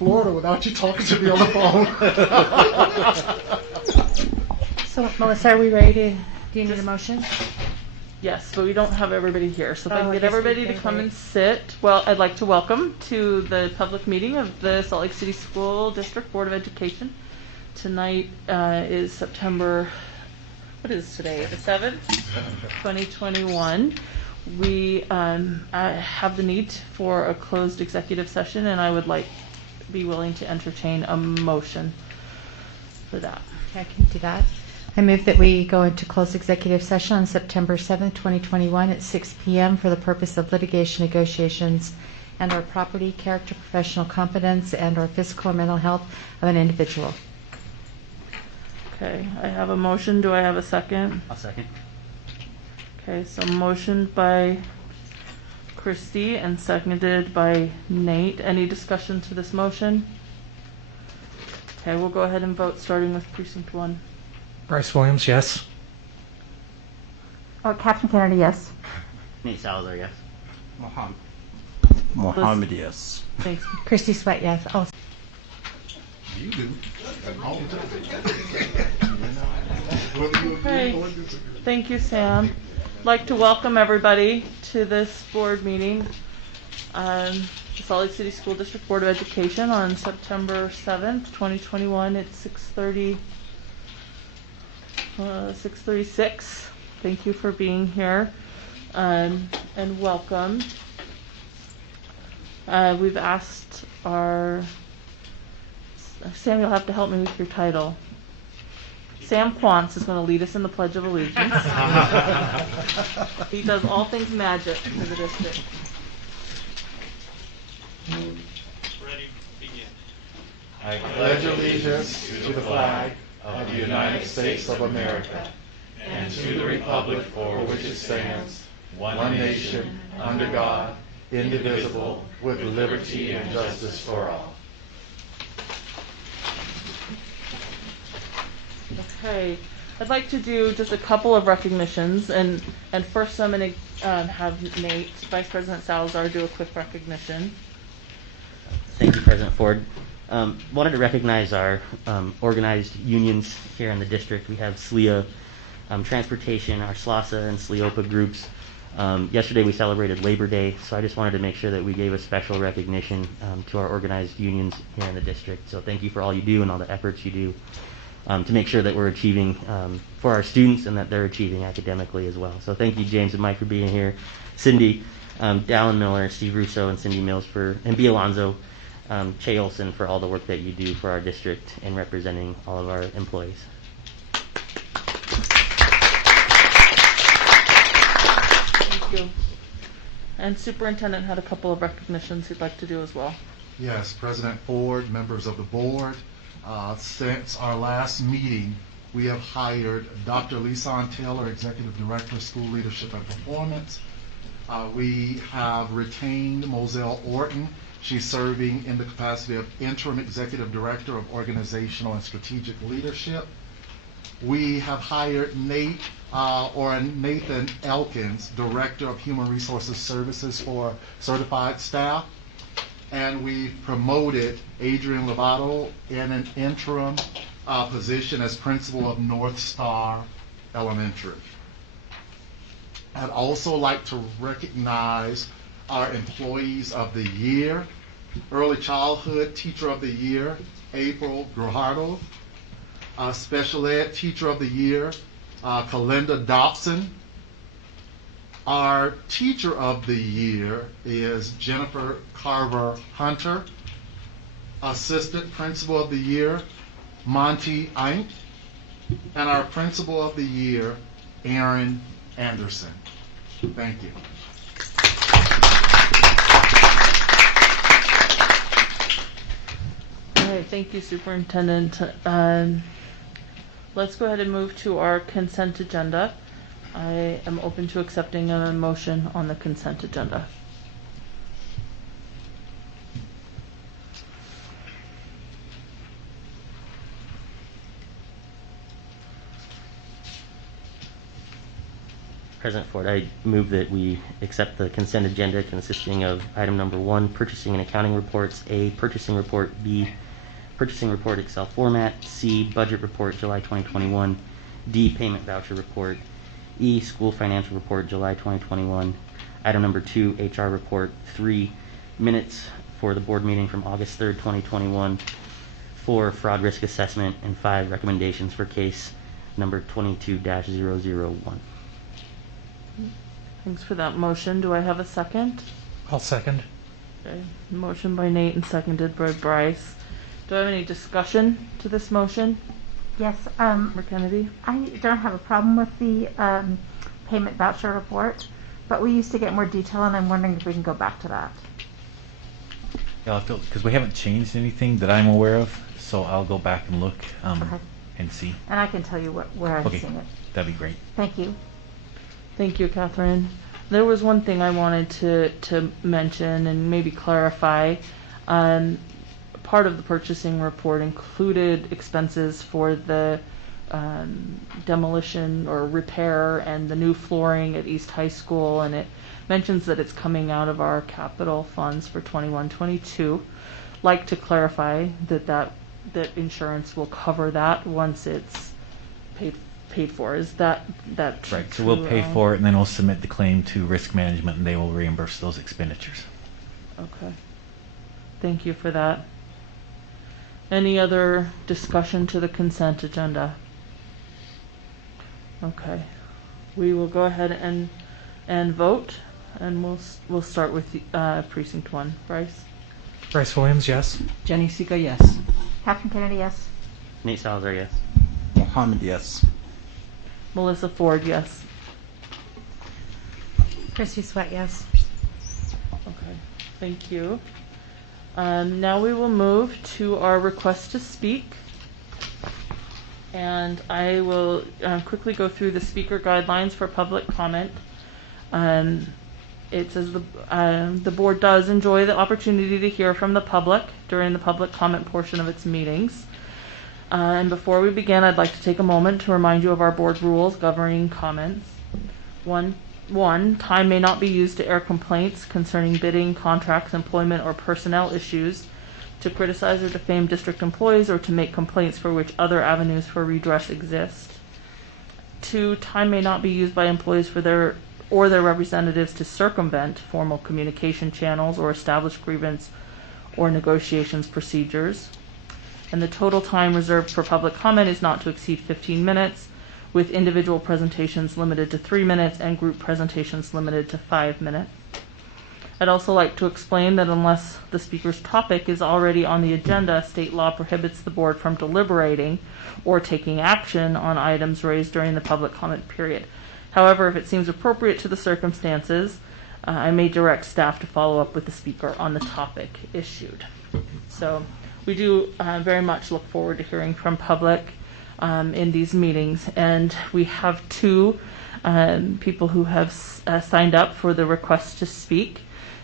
Florida without you talking to me on the phone. So, Melissa, are we ready? Do you need a motion? Yes, but we don't have everybody here. So if I Oh, can I get guess we everybody to can come wait. and sit. Well, I'd like to welcome to the public meeting of the Salt Lake City School District Board of Education. Tonight is September, what is today? The 7th, 2021. We have the need for a closed executive session, and I would be willing to entertain a motion for that. I can do that. I move that we go into closed executive session on September 7th, 2021 at 6 p.m. for the purpose of litigation negotiations and or property, character, professional competence, and or physical or mental health of an individual. Okay, I have a motion. Do I have a second? I'll second. Okay, so motioned by Christy and seconded by Nate. Any discussion to this motion? Okay, we'll go ahead and vote, starting with precinct 1. Bryce Williams, yes. Captain Kennedy, yes. Nate Salazar, yes. Mohammed, yes. Thanks. Christy Sweat, yes. Oh, You do. Okay, thank you, Sam. I'd like to welcome everybody to this board meeting. The Salt Lake City School District Board of Education on September 7th, 2021 at 6:36. Thank you for being here and welcome. We've asked our Sam, you'll have to help me with your title. Sam Quantz is going to lead us in the Pledge of Allegiance. He does all things magic for the district. Ready, begin. I pledge allegiance to the flag of the United States of America and to the republic for which it stands, one nation, under God, indivisible, with liberty and justice for all. Okay, I'd like to do just a couple of recognitions, and first I'm going to have Nate, Vice President Salazar, do a quick recognition. Thank you, President Ford. Wanted to recognize our organized unions here in the district. We have SLEA Transportation, our SLASA and SLEOPA groups. Yesterday we celebrated Labor Day, so I just wanted to make sure that we gave a special recognition to our organized unions here in the district. So thank you for all you do and all the efforts you do to make sure that we're achieving for our students and that they're achieving academically as well. So thank you, James and Mike, for being here. Cindy, Dallin Miller, Steve Russo, and Cindy Mills and B. Alonzo, Che Olson for all the work that you do for our district and representing all of our employees. Thank you. And Superintendent had a couple of recognitions he'd like to do as well. Yes, President Ford, members of the board, since our last meeting, we have hired Dr. Lisan Taylor, Executive Director, School Leadership and Performance. We have retained Moselle Orton. She's serving in the capacity of Interim Executive Director of Organizational and Strategic Leadership. We have hired Nathan Elkins, Director of Human Resources Services for certified staff. And we've promoted Adrian Lovato in an interim position as principal of North Star Elementary. I'd also like to recognize our Employees of the Year. Early Childhood Teacher of the Year, April Grujardo. Special Ed Teacher of the Year, Kalinda Dobson. Our Teacher of the Year is Jennifer Carver Hunter. Assistant Principal of the Year, Monty Eink. And our Principal of the Year, Aaron Anderson. Thank you. All right, thank you, Superintendent. Let's go ahead and move to our consent agenda. I am open to accepting a motion on the consent agenda. President Ford, I move that we accept the consent agenda consisting of item number 1, purchasing and accounting reports, A, purchasing report, B, purchasing report Excel format, C, budget report July 2021, D, payment voucher report, E, school financial report July 2021, item number 2, HR report, 3, minutes for the board meeting from August 3rd, 2021, 4, fraud risk assessment, and 5, recommendations for case number 22-001. Thanks for that motion. Do I have a second? I'll second. Okay. Motion by Nate and seconded by Bryce. Do I have any discussion to this motion? Yes, Member Kennedy? I don't have a problem with the payment voucher report, but we used to get more detail, and I'm wondering if we can go back to that. Yeah, I feel because we haven't changed anything that I'm aware of, so I'll go back and look Okay. and see. And I can tell you where I've Okay, seen it. that'd be great. Thank you. Thank you, Catherine. There was one thing I wanted to mention and maybe clarify. Part of the purchasing report included expenses for the demolition or repair and the new flooring at East High School, and it mentions that it's coming out of our capital funds for 21-22. Like to clarify that insurance will cover that once it's paid for. Is that Right, so true? we'll pay for it, and then we'll submit the claim to risk management, and they will reimburse those expenditures. Okay. Thank you for that. Any other discussion to the consent agenda? Okay. We will go ahead and vote, and we'll start with precinct 1. Bryce? Bryce Williams, yes. Jenny Sika, yes. Catherine Kennedy, yes. Nate Salazar, yes. Mohammed, yes. Melissa Ford, yes. Christy Sweat, yes. Okay. Thank you. Now we will move to our request to speak. And I will quickly go through the speaker guidelines for public comment. It says the board does enjoy the opportunity to hear from the public during the public comment portion of its meetings. And before we begin, I'd like to take a moment to remind you of our board rules governing comments. One, time may not be used to air complaints concerning bidding, contracts, employment, or personnel issues, to criticize or defame district employees, or to make complaints for which other avenues for redress exist. 2, time may not be used by employees for their representatives to circumvent formal communication channels or establish grievance or negotiations procedures. And the total time reserved for public comment is not to exceed 15 minutes, with individual presentations limited to 3 minutes and group presentations limited to 5 minutes. I'd also like to explain that unless the speaker's topic is already on the agenda, state law prohibits the board from deliberating or taking action on items raised during the public comment period. However, if it seems appropriate to the circumstances, I may direct staff to follow up with the speaker on the topic issued. So we do very much look forward to hearing from public in these meetings, and we have 2 people who have signed up for the request to speak.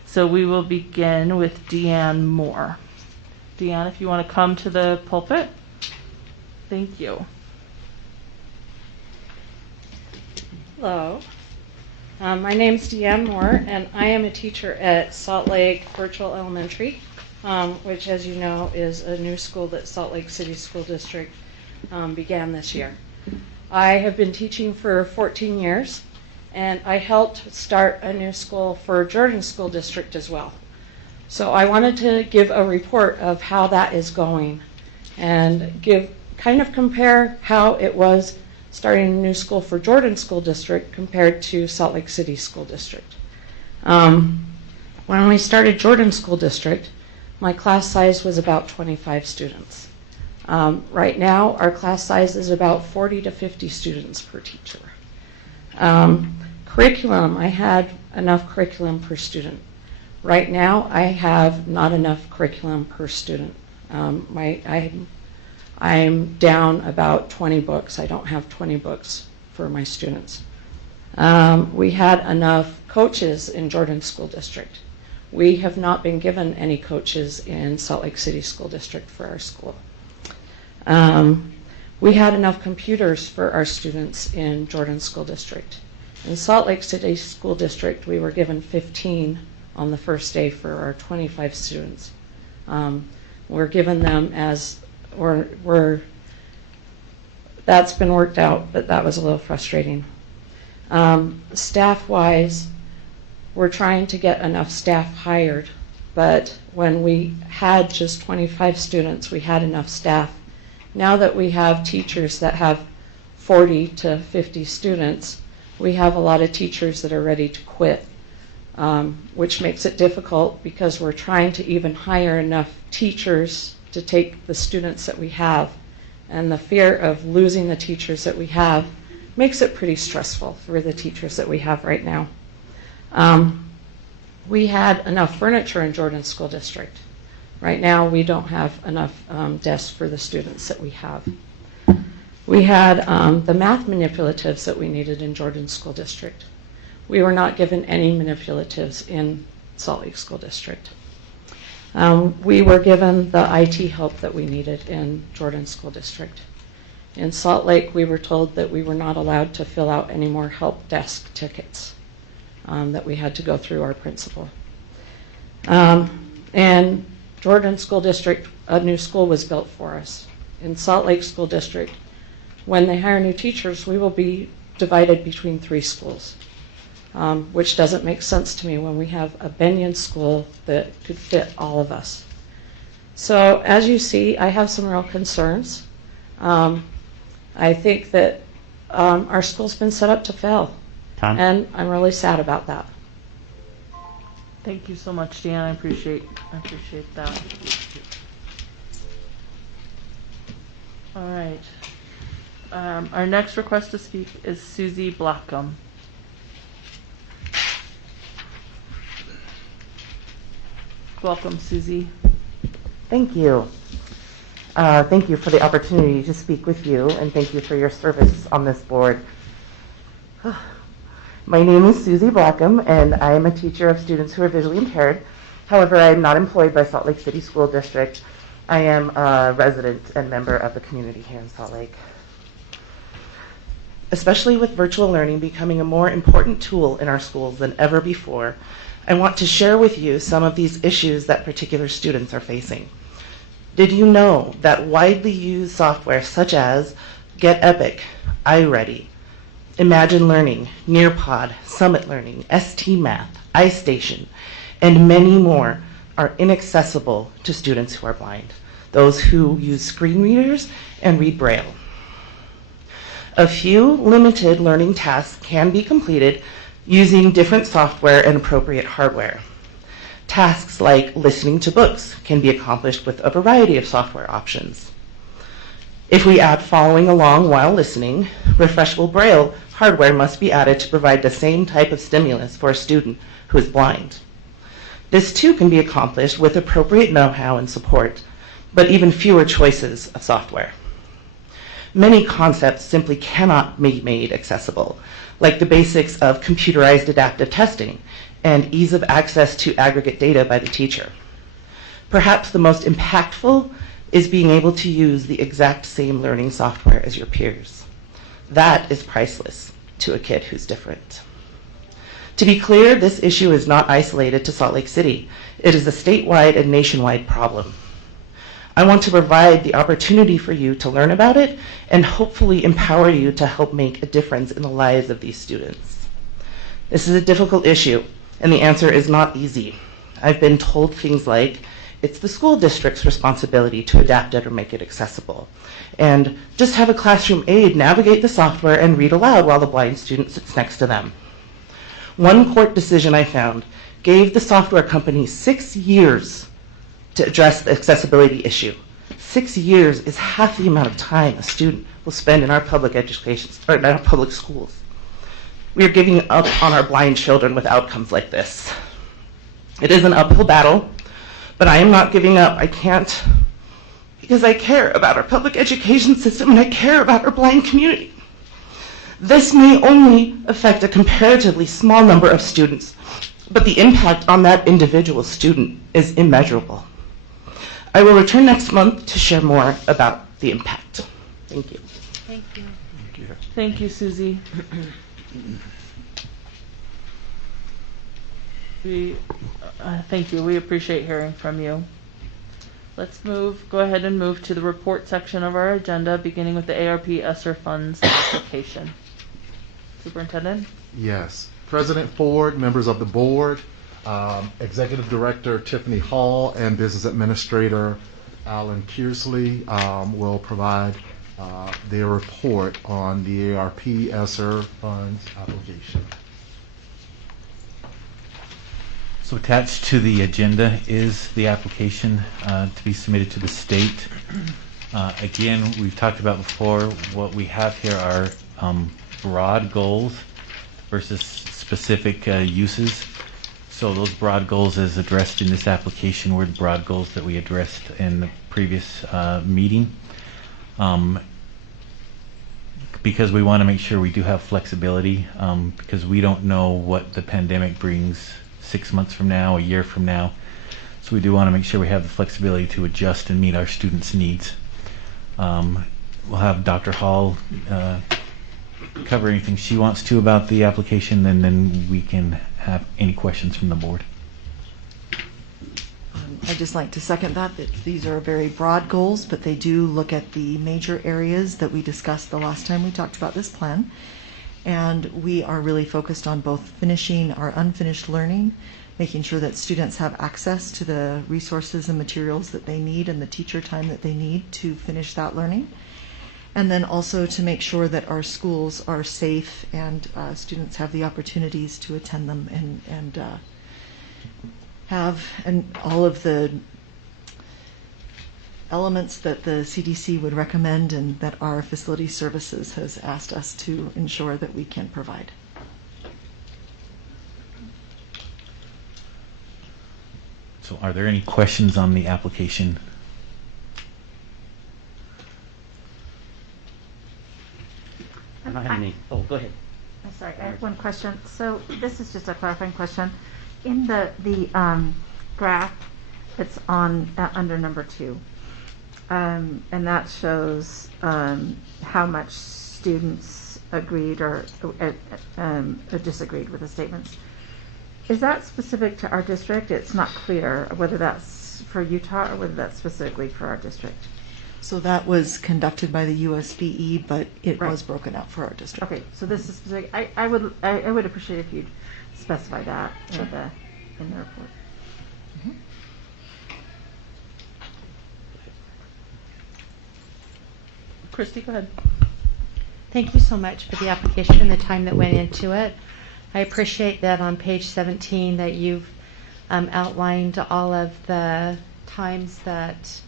So we will begin with Diane Moore. Diane, if you want to come to the pulpit. Thank you. Hello. My name is Diane Moore, and I am a teacher at Salt Lake Virtual Elementary, which, as you know, is a new school that Salt Lake City School District began this year. I have been teaching for 14 years, and I helped start a new school for Jordan School District as well. So I wanted to give a report of how that is going and compare how it was starting a new school for Jordan School District compared to Salt Lake City School District. When we started Jordan School District, my class size was about 25 students. Right now, our class size is about 40 to 50 students per teacher. Curriculum, I had enough curriculum per student. Right now, I have not enough curriculum per student. I'm down about 20 books. I don't have 20 books for my students. We had enough coaches in Jordan School District. We have not been given any coaches in Salt Lake City School District for our school. We had enough computers for our students in Jordan School District, In Salt Lake City School District, we were given 15 on the first day for our 25 students. We're given them as, that's been worked out, but that was a little frustrating. Staff-wise, we're trying to get enough staff hired, but when we had just 25 students, we had enough staff. Now that we have teachers that have 40 to 50 students, we have a lot of teachers that are ready to quit, which makes it difficult because we're trying to even hire enough teachers to take the students that we have. And the fear of losing the teachers that we have makes it pretty stressful for the teachers that we have right now. We had enough furniture in Jordan School District. Right now, we don't have enough desks for the students that we have. We had the math manipulatives that we needed in Jordan School District. We were not given any manipulatives in Salt Lake School District. We were given the IT help that we needed in Jordan School District. In Salt Lake, we were told that we were not allowed to fill out any more help desk tickets, that we had to go through our principal. And Jordan School District, a new school was built for us. In Salt Lake School District, when they hire new teachers, we will be divided between 3 schools, which doesn't make sense to me when we have a Benyon school that could fit all of us. So as you see, I have some real concerns. I think that our school's been set up to fail, and I'm really sad about that. Thank you so much, Dan. I appreciate that. All right. Our next request to speak is Susie Blackham. Welcome, Susie. Thank you. Thank you for the opportunity to speak with you, and thank you for your service on this board. My name is Susie Blackham, and I am a teacher of students who are visually impaired. However, I am not employed by Salt Lake City School District. I am a resident and member of the community here in Salt Lake. Especially with virtual learning becoming a more important tool in our schools than ever before, I want to share with you some of these issues that particular students are facing. Did you know that widely used software such as GetEpic, iReady, Imagine Learning, Nearpod, Summit Learning, STMath, iStation, and many more are inaccessible to students who are blind, those who use screen readers and read Braille. A few limited learning tasks can be completed using different software and appropriate hardware. Tasks like listening to books can be accomplished with a variety of software options. If we add following along while listening, refreshable Braille hardware must be added to provide the same type of stimulus for a student who is blind. This too can be accomplished with appropriate know-how and support, but even fewer choices of software. Many concepts simply cannot be made accessible, like the basics of computerized adaptive testing and ease of access to aggregate data by the teacher. Perhaps the most impactful is being able to use the exact same learning software as your peers. That is priceless to a kid who's different. To be clear, this issue is not isolated to Salt Lake City. It is a statewide and nationwide problem. I want to provide the opportunity for you to learn about it and hopefully empower you to help make a difference in the lives of these students. This is a difficult issue, and the answer is not easy. I've been told things like, it's the school district's responsibility to adapt it or make it accessible. And just have a classroom aide navigate the software and read aloud while the blind student sits next to them. One court decision I found gave the software company 6 years to address the accessibility issue. 6 years is half the amount of time a student will spend in our public education, or in our public schools. We are giving up on our blind children with outcomes like this. It is an uphill battle, but I am not giving up. I can't, because I care about our public education system and I care about our blind community. This may only affect a comparatively small number of students, but the impact on that individual student is immeasurable. I will return next month to share more about the impact. Thank you. Thank you, Susie. Thank you. We appreciate hearing from you. Let's go ahead and move to the report section of our agenda, beginning with the ARP ESSER funds application. Superintendent? Yes. President Ford, members of the board, Executive Director Tiffany Hall, and Business Administrator Alan Kearsley will provide their report on the ARP ESSER funds application. So attached to the agenda is the application to be submitted to the state. Again, we've talked about before, what we have here are broad goals versus specific uses. So those broad goals as addressed in this application were the broad goals that we addressed in the previous meeting. Because we want to make sure we do have flexibility, because we don't know what the pandemic brings 6 months from now, a year from now. So we do want to make sure we have the flexibility to adjust and meet our students' needs. We'll have Dr. Hall cover anything she wants to about the application, and then we can have any questions from the board. I'd just like to second that these are very broad goals, but they do look at the major areas that we discussed the last time we talked about this plan. And we are really focused on both finishing our unfinished learning, making sure that students have access to the resources and materials that they need and the teacher time that they need to finish that learning. And then also to make sure that our schools are safe and students have the opportunities to attend them and have all of the elements that the CDC would recommend and that our facility services has asked us to ensure that we can provide. So are there any questions on the application? I don't have any. Oh, go ahead. I'm sorry, I have one question. So this is just a clarifying question. In the graph that's on under number 2, and that shows how much students agreed or disagreed with the statements. Is that specific to our district? It's not clear whether that's for Utah or whether that's specifically for our district. So that was conducted by the USBE, but it Right. was broken out for our district. Okay, so this is specific. I would appreciate if you'd specify that Sure. in the report. Mm-hmm. Christy, go ahead. Thank you so much for the application and the time that went into it. I appreciate that on page 17 that you've outlined all of the times that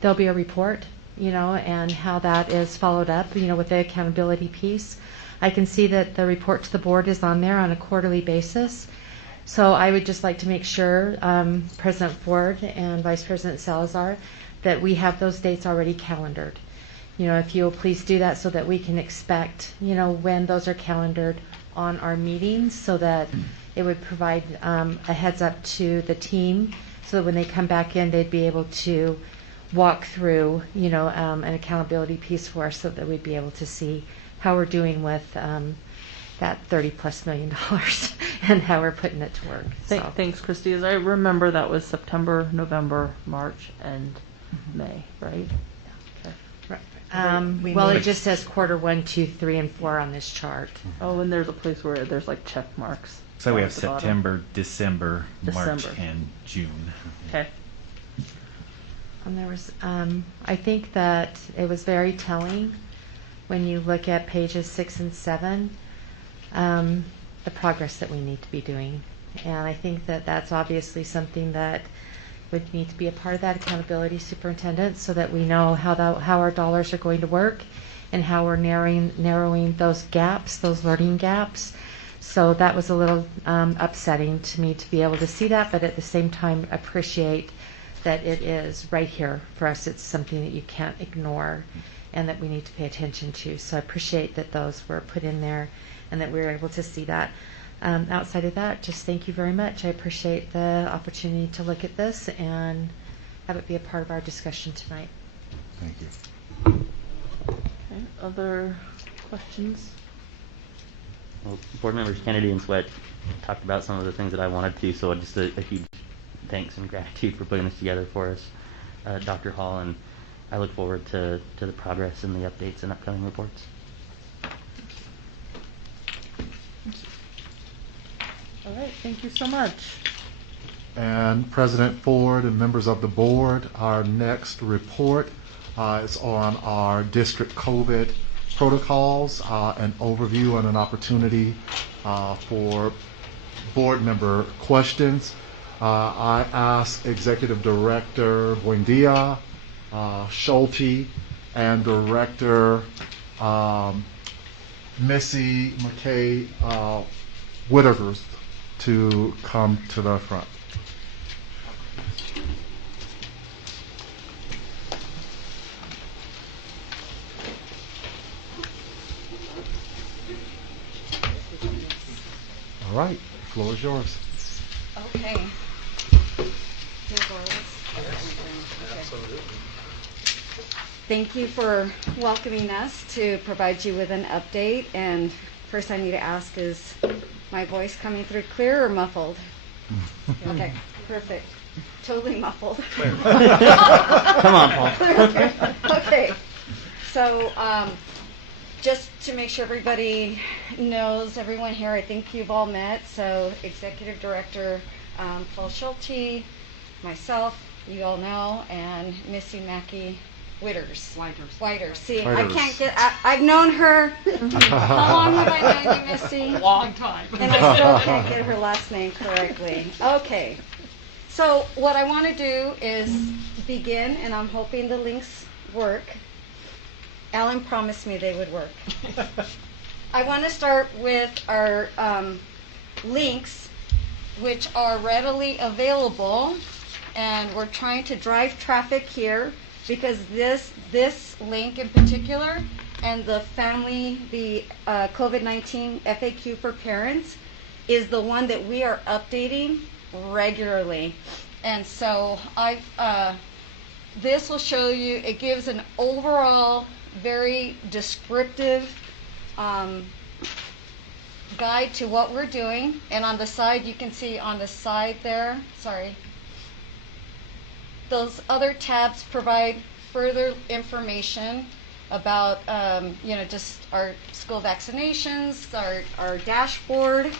there'll be a report, and how that is followed up, with the accountability piece. I can see that the report to the board is on there on a quarterly basis. So I would just like to make sure, President Ford and Vice President Salazar, that we have those dates already calendared. If you'll please do that so that we can expect, when those are calendared on our meetings, so that it would provide a heads up to the team, so that when they come back in, they'd be able to walk through, an accountability piece for us, so that we'd be able to see how we're doing with that $30+ million and how we're putting it to work. Thanks, Christy. As I remember, that was September, November, March, and May, right? It just says quarter 1, 2, 3, and 4 on this chart. Oh, and there's a place where there's like check marks. So we have at the bottom. September, December, March, December. and June. Okay. And there was, I think that it was very telling when you look at pages 6 and 7, the progress that we need to be doing. And I think that that's obviously something that would need to be a part of that accountability, superintendent, so that we know how our dollars are going to work and how we're narrowing those gaps, those learning gaps. So that was a little upsetting to me to be able to see that, but at the same time appreciate that it is right here for us. It's something that you can't ignore and that we need to pay attention to. So I appreciate that those were put in there and that we were able to see that. Outside of that, just thank you very much. I appreciate the opportunity to look at this and have it be a part of our discussion tonight. Thank you. Okay. Other questions? Well, board members Kennedy and Sweat talked about some of the things that I wanted to, so just a huge thanks and gratitude for putting this together for us, Dr. Hall, and I look forward to the progress and the updates and upcoming reports. All right, thank you so much. And President Ford and members of the board, our next report is on our district COVID protocols, an overview and an opportunity for board member questions. I asked Executive Director Buendia, Schulte, and Director Missy McKay Whittaker's to come to the front. All right, the floor is yours. Okay. Thank you for welcoming us to provide you with an update. And first I need to ask, is my voice coming through clear or muffled? Okay, perfect. Totally muffled. Come on, Paul. Okay, so just to make sure everybody knows, everyone here, I think you've all met. So Executive Director Paul Schulte, myself, you all know, and Missy Mackey Whiters. See, I can't get, I've known her. How long have I known you, Missy? Long time. And I still can't get her last name correctly. Okay. So what I want to do is begin, and I'm hoping the links work. Alan promised me they would work. I want to start with our links, which are readily available, and we're trying to drive traffic here because this link in particular and the COVID-19 FAQ for parents is the one that we are updating regularly. And so this will show you, it gives an overall very descriptive guide to what we're doing. And on the side, you can see on the side there, those other tabs provide further information about just our school vaccinations, our dashboard,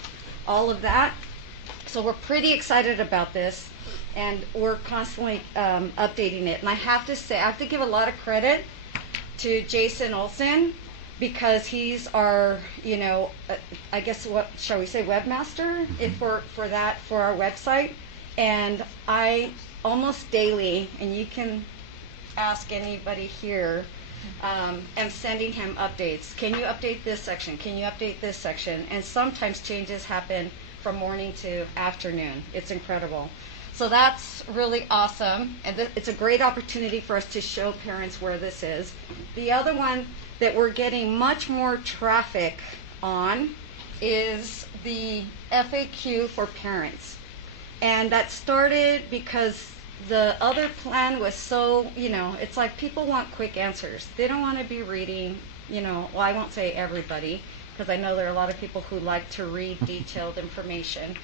all of that. So we're pretty excited about this, and we're constantly updating it. And I have to say, I have to give a lot of credit to Jason Olson, because he's our, I guess, what shall we say, webmaster for our website. And I almost daily, and you can ask anybody here, am sending him updates. Can you update this section? Can you update this section? And sometimes changes happen from morning to afternoon. It's incredible. So that's really awesome, and it's a great opportunity for us to show parents where this is. The other one that we're getting much more traffic on is the FAQ for parents. And that started because the other plan was so, it's like people want quick answers. They don't want to be reading, well, I won't say everybody, because I know there are a lot of people who like to read detailed information.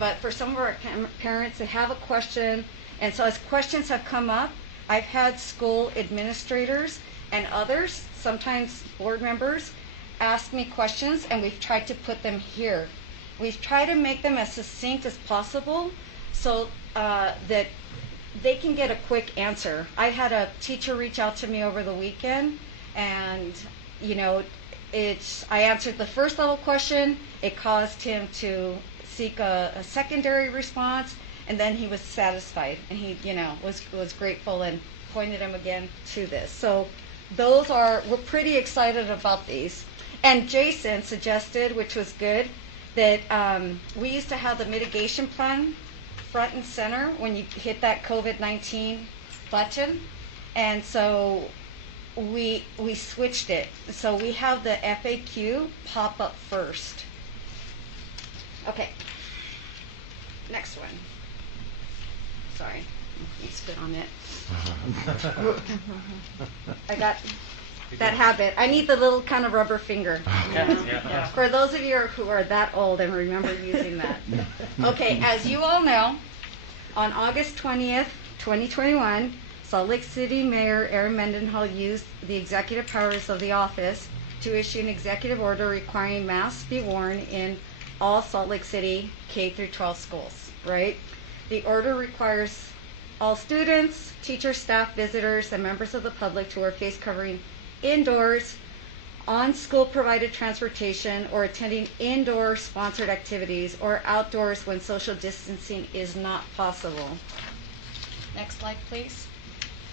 But for some of our parents, they have a question, and so as questions have come up, I've had school administrators and others, sometimes board members, ask me questions, and we've tried to put them here. We've tried to make them as succinct as possible so that they can get a quick answer. I had a teacher reach out to me over the weekend, and I answered the first level question. It caused him to seek a secondary response, and then he was satisfied, and he was grateful and pointed him again to this. So we're pretty excited about these. And Jason suggested, which was good, that we used to have the mitigation plan front and center when you hit that COVID-19 button, and so we switched it. So we have the FAQ pop up first. Okay, next one. Sorry, let me spit on it. that habit. I need the little kind of rubber finger. Yeah. For those of you who are that old and remember using that. Okay, as you all know, on August 20th, 2021, Salt Lake City Mayor Aaron Mendenhall used the executive powers of the office to issue an executive order requiring masks be worn in all Salt Lake City K through 12 schools, right? The order requires all students, teachers, staff, visitors, and members of the public to wear face covering indoors, on school-provided transportation, or attending indoor sponsored activities, or outdoors when social distancing is not possible. Next slide, please.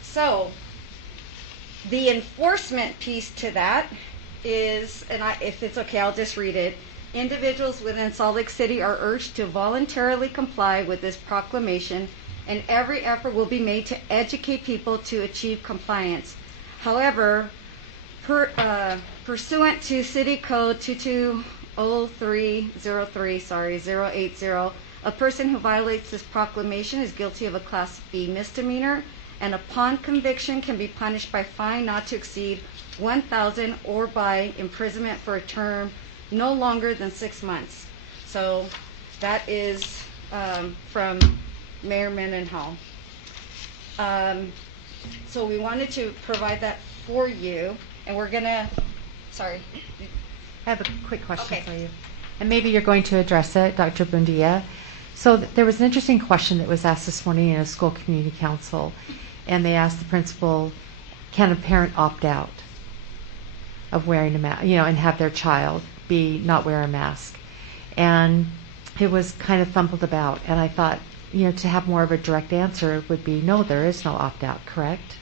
So, the enforcement piece to that is, and if it's okay, I'll just read it. Individuals within Salt Lake City are urged to voluntarily comply with this proclamation, and every effort will be made to educate people to achieve compliance. However, pursuant to City Code 220303, 080, a person who violates this proclamation is guilty of a Class B misdemeanor, and upon conviction can be punished by fine not to exceed $1,000 or by imprisonment for a term no longer than 6 months. So that is from Mayor Mendenhall. So we wanted to provide that for you, and we're gonna, sorry. I have a quick question Okay. for you. And maybe you're going to address it, Dr. Bundia. So there was an interesting question that was asked this morning in a school community council, and they asked the principal, can a parent opt out of wearing a mask, and have their child not wear a mask? And it was kind of fumbled about, and I thought, to have more of a direct answer would be, no, there is no opt out, correct?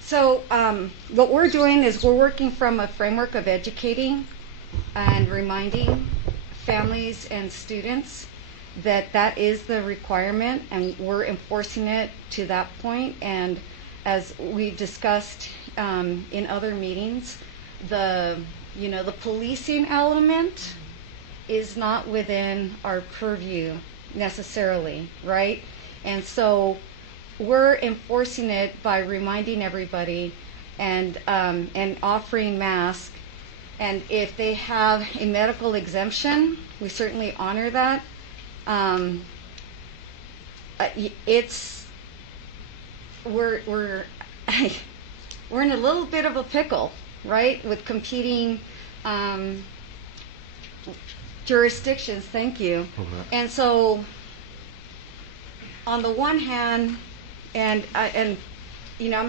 So what we're doing is we're working from a framework of educating and reminding families and students that that is the requirement, and we're enforcing it to that point. And as we've discussed in other meetings, the policing element is not within our purview necessarily, right? And so we're enforcing it by reminding everybody and offering masks. And if they have a medical exemption, we certainly honor that. We're we're in a little bit of a pickle, right, with competing jurisdictions. Thank you. Okay. And so, on the one hand, and I'm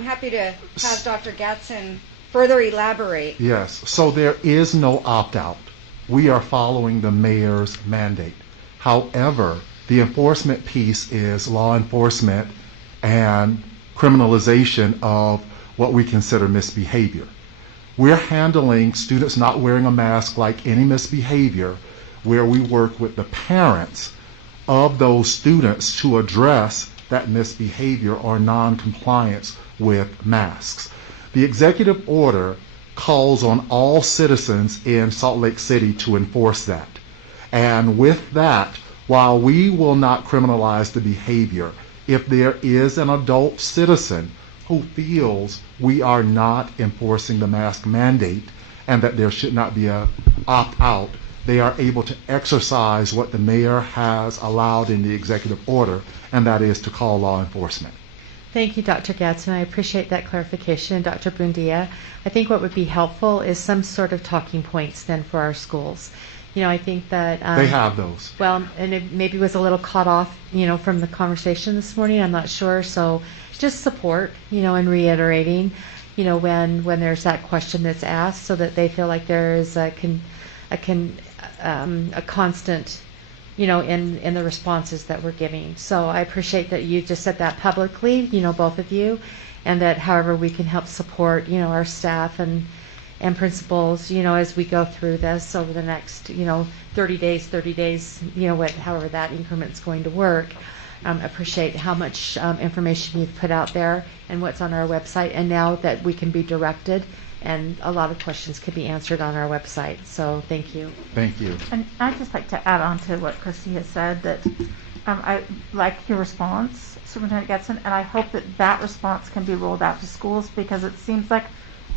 happy to have Dr. Gatson further elaborate. Yes, so there is no opt-out. We are following the mayor's mandate. However, the enforcement piece is law enforcement and criminalization of what we consider misbehavior. We're handling students not wearing a mask like any misbehavior, where we work with the parents of those students to address that misbehavior or non-compliance with masks. The executive order calls on all citizens in Salt Lake City to enforce that. And with that, while we will not criminalize the behavior, if there is an adult citizen who feels we are not enforcing the mask mandate and that there should not be a opt-out, they are able to exercise what the mayor has allowed in the executive order, and that is to call law enforcement. Thank you, Dr. Gatson. I appreciate that clarification. Dr. Bundia, I think what would be helpful is some sort of talking points then for our schools. I think that They have those. Well, and it maybe was a little caught off, from the conversation this morning. I'm not sure. So just support, and reiterating, when there's that question that's asked, so that they feel like there is a constant, in the responses that we're giving. So I appreciate that you just said that publicly, both of you, and that however we can help support, our staff and principals, as we go through this over the next, 30 days, however that increment's going to work. Appreciate how much information you've put out there and what's on our website, and now that we can be directed and a lot of questions could be answered on our website. So thank you. Thank you. And I'd just like to add on to what Christy has said, that I like your response, Superintendent Getson, and I hope that response can be rolled out to schools, because it seems like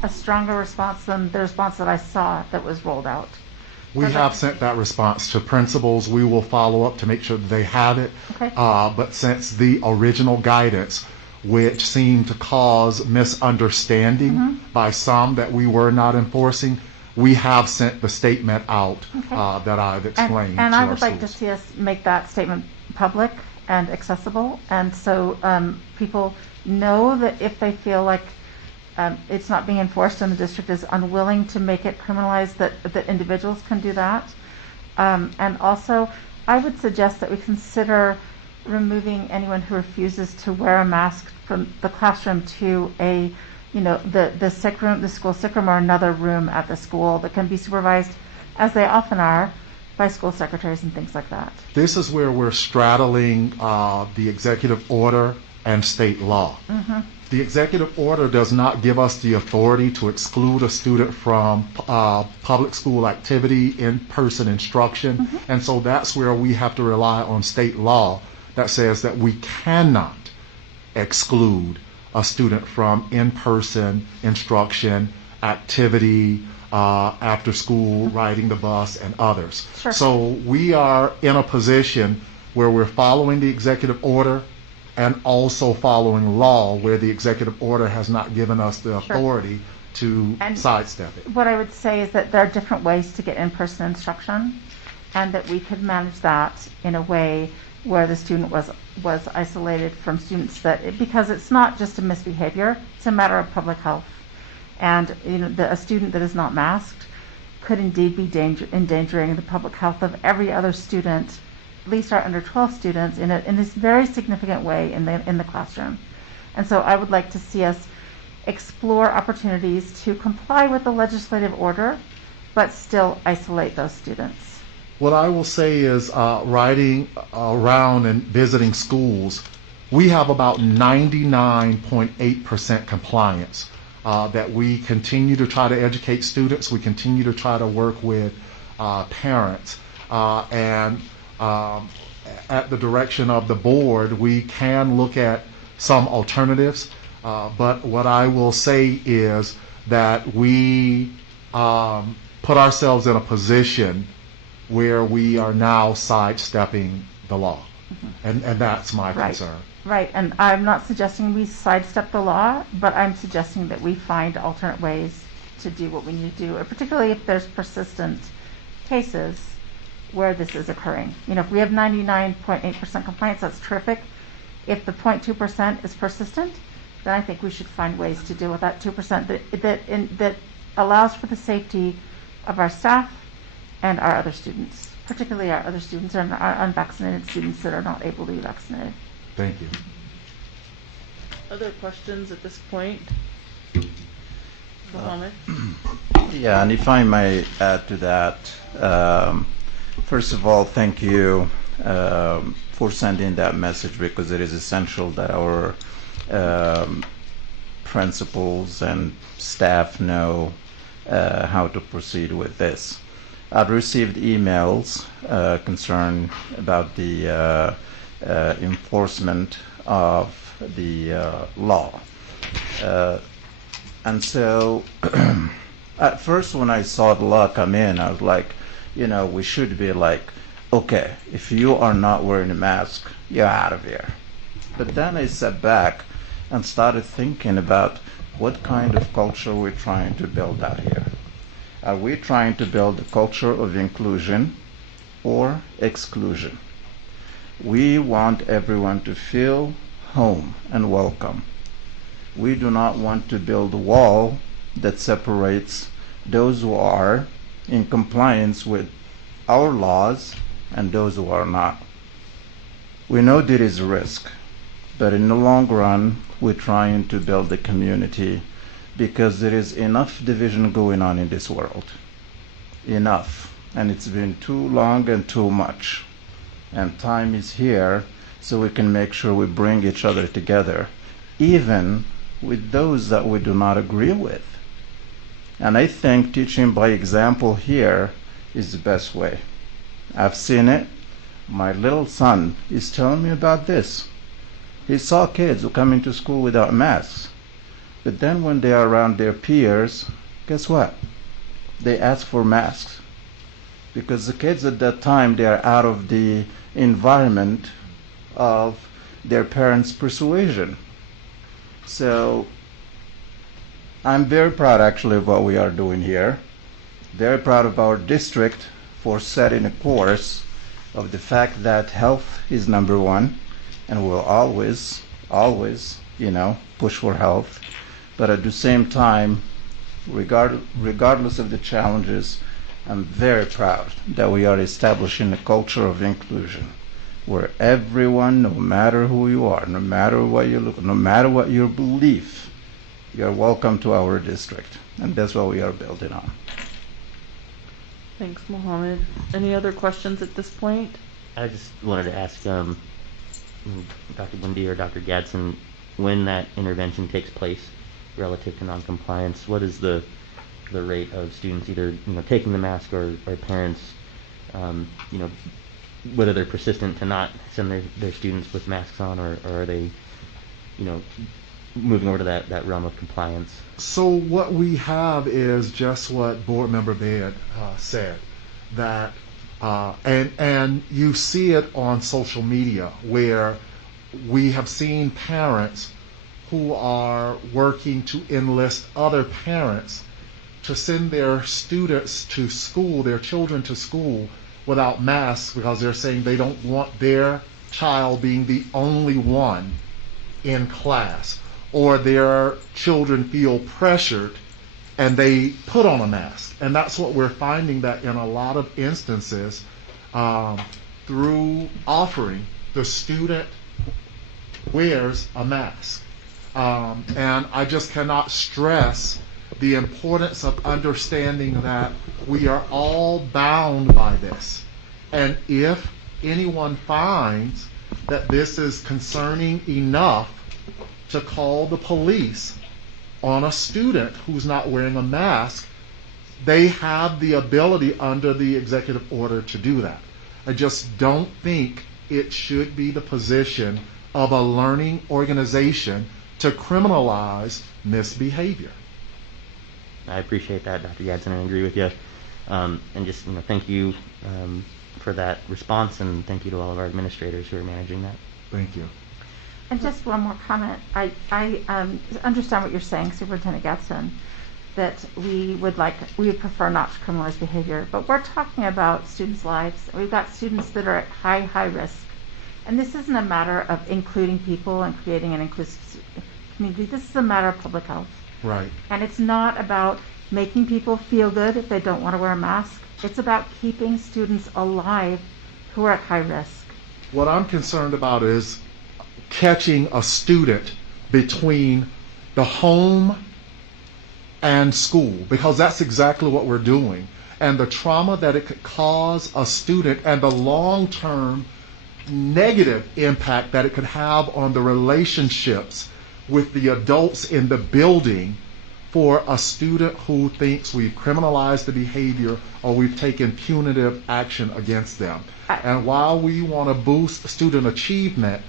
a stronger response than the response that I saw that was rolled out. We have sent that response to principals. We will follow up to make sure that they have it. Okay. But since the original guidance, which seemed to cause misunderstanding by some that we were not enforcing, we have sent the statement out that I've explained And to I our would like to schools. see us make that statement public and accessible, and so people know that if they feel like it's not being enforced and the district is unwilling to make it criminalized, that individuals can do that. And also, I would suggest that we consider removing anyone who refuses to wear a mask from the classroom to a, the sick room, the school sick room, or another room at the school that can be supervised, as they often are, by school secretaries and things like that. This is where we're straddling the executive order and state law. The executive order does not give us the authority to exclude a student from public school activity, in-person instruction, and so that's where we have to rely on state law that says that we cannot exclude a student from in-person instruction, activity, after school, riding the bus, and others. Sure. So we are in a position where we're following the executive order and also following law, where the executive order has not given us the authority to sidestep it. What I would say is that there are different ways to get in-person instruction, and that we could manage that in a way where the student was isolated from students because it's not just a misbehavior, it's a matter of public health. And a student that is not masked could indeed be endangering the public health of every other student, at least our under 12 students, in this very significant way in the classroom. And so I would like to see us explore opportunities to comply with the legislative order, but still isolate those students. What I will say is, riding around and visiting schools, we have about 99.8% compliance. That we continue to try to educate students, we continue to try to work with parents, and at the direction of the board, we can look at some alternatives, but what I will say is that we put ourselves in a position where we are now sidestepping the law, and that's my concern. Right, and I'm not suggesting we sidestep the law, but I'm suggesting that we find alternate ways to do what we need to do, particularly if there's persistent cases where this is occurring. If we have 99.8% compliance, that's terrific. If the 0.2% is persistent, then I think we should find ways to deal with that 2% that allows for the safety of our staff and our other students, particularly our other students and our unvaccinated students that are not able to be vaccinated. Thank you. Other questions at this point? Mohammed? Yeah, and if I may add to that, first of all, thank you for sending that message, because it is essential that our principals and staff know how to proceed with this. I've received emails concerned about the enforcement of the law. And so at first when I saw the law come in, I was like, we should be like, okay, if you are not wearing a mask, you're out of here. But then I sat back and started thinking about what kind of culture we're trying to build out here. Are we trying to build a culture of inclusion or exclusion? We want everyone to feel home and welcome. We do not want to build a wall that separates those who are in compliance with our laws and those who are not. We know there is a risk, but in the long run, we're trying to build a community, because there is enough division going on in this world. Enough. And it's been too long and too much. And time is here so we can make sure we bring each other together, even with those that we do not agree with. And I think teaching by example here is the best way. I've seen it. My little son is telling me about this. He saw kids who come into school without masks. But then when they are around their peers, guess what? They ask for masks. Because the kids at that time, they are out of the environment of their parents' persuasion. So I'm very proud actually of what we are doing here. Very proud of our district for setting a course of the fact that health is number one, and we'll always, push for health. But at the same time, regardless of the challenges, I'm very proud that we are establishing a culture of inclusion where everyone, no matter who you are, no matter what you look, no matter what your belief, you're welcome to our district. And that's what we are building on. Thanks, Mohammed. Any other questions at this point? I just wanted to ask Dr. Bundy or Dr. Gadsden, when that intervention takes place relative to noncompliance, what is the rate of students either taking the mask or parents, whether they're persistent to not send their students with masks on, or are they, moving over to that realm of compliance? So what we have is just what Board Member Baird said, that and you see it on social media where we have seen parents who are working to enlist other parents to send their students to school, their children to school without masks, because they're saying they don't want their child being the only one in class, or their children feel pressured and they put on a mask. And that's what we're finding, that in a lot of instances, through offering, the student wears a mask. And I just cannot stress the importance of understanding that we are all bound by this. And if anyone finds that this is concerning enough to call the police on a student who's not wearing a mask, they have the ability under the executive order to do that. I just don't think it should be the position of a learning organization to criminalize misbehavior. I appreciate that, Dr. Gadsden, and I agree with you. And just thank you for that response, and thank you to all of our administrators who are managing that. Thank you. And just one more comment. I understand what you're saying, Superintendent Gadsden, that we would prefer not to criminalize behavior, but we're talking about students' lives. We've got students that are at high risk. And this isn't a matter of including people and creating an inclusive community. This is a matter of public health. Right. And it's not about making people feel good if they don't want to wear a mask. It's about keeping students alive who are at high risk. What I'm concerned about is catching a student between the home and school, because that's exactly what we're doing. And the trauma that it could cause a student, and the long-term negative impact that it could have on the relationships with the adults in the building for a student who thinks we've criminalized the behavior or we've taken punitive action against them. And while we want to boost student achievement,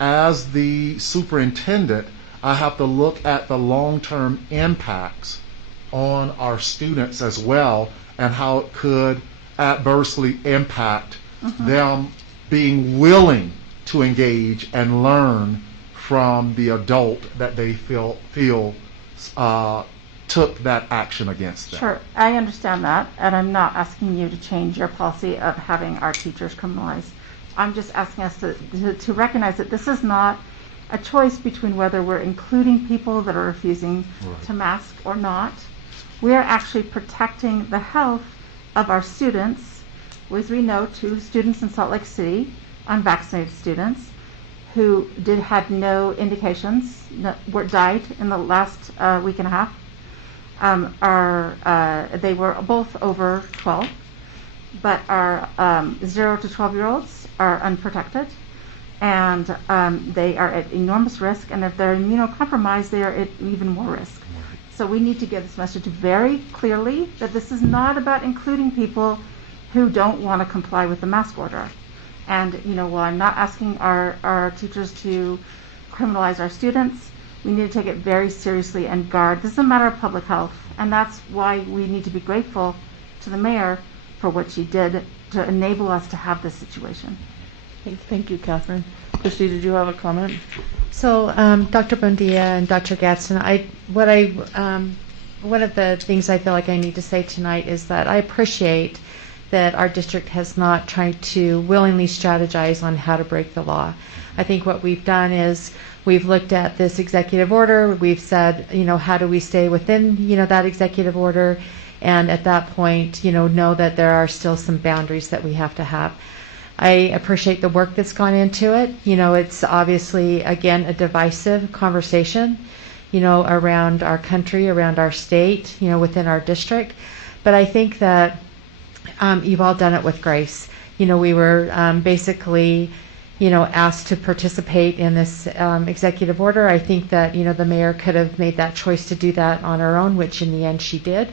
as the superintendent, I have to look at the long-term impacts on our students as well, and how it could adversely impact them being willing to engage and learn from the adult that they feel took that action against them. Sure, I understand that, and I'm not asking you to change your policy of having our teachers criminalized. I'm just asking us to recognize that this is not a choice between whether we're including people that are refusing to mask or not. We are actually protecting the health of our students. As we know, 2 students in Salt Lake City, unvaccinated students, who had no indications, died in the last week and a half. They were both over 12, but our 0 to 12-year-olds are unprotected, and they are at enormous risk, and if they're immunocompromised, they are at even more risk. So we need to get this message very clearly that this is not about including people who don't want to comply with the mask order. And while I'm not asking our teachers to criminalize our students, We need to take it very seriously and guard. This is a matter of public health, and that's why we need to be grateful to the mayor for what she did to enable us to have this situation. Thank you, Catherine. Christy, did you have a comment? So, Dr. Bondia and Dr. Gadsden, one of the things I feel like I need to say tonight is that I appreciate that our district has not tried to willingly strategize on how to break the law. I think what we've done is we've looked at this executive order, we've said, how do we stay within, that executive order, and at that point, know that there are still some boundaries that we have to have. I appreciate the work that's gone into it. It's obviously, again, a divisive conversation, around our country, around our state, within our district. But I think that you've all done it with grace. We were basically, asked to participate in this executive order. I think that, the mayor could have made that choice to do that on her own, which in the end she did.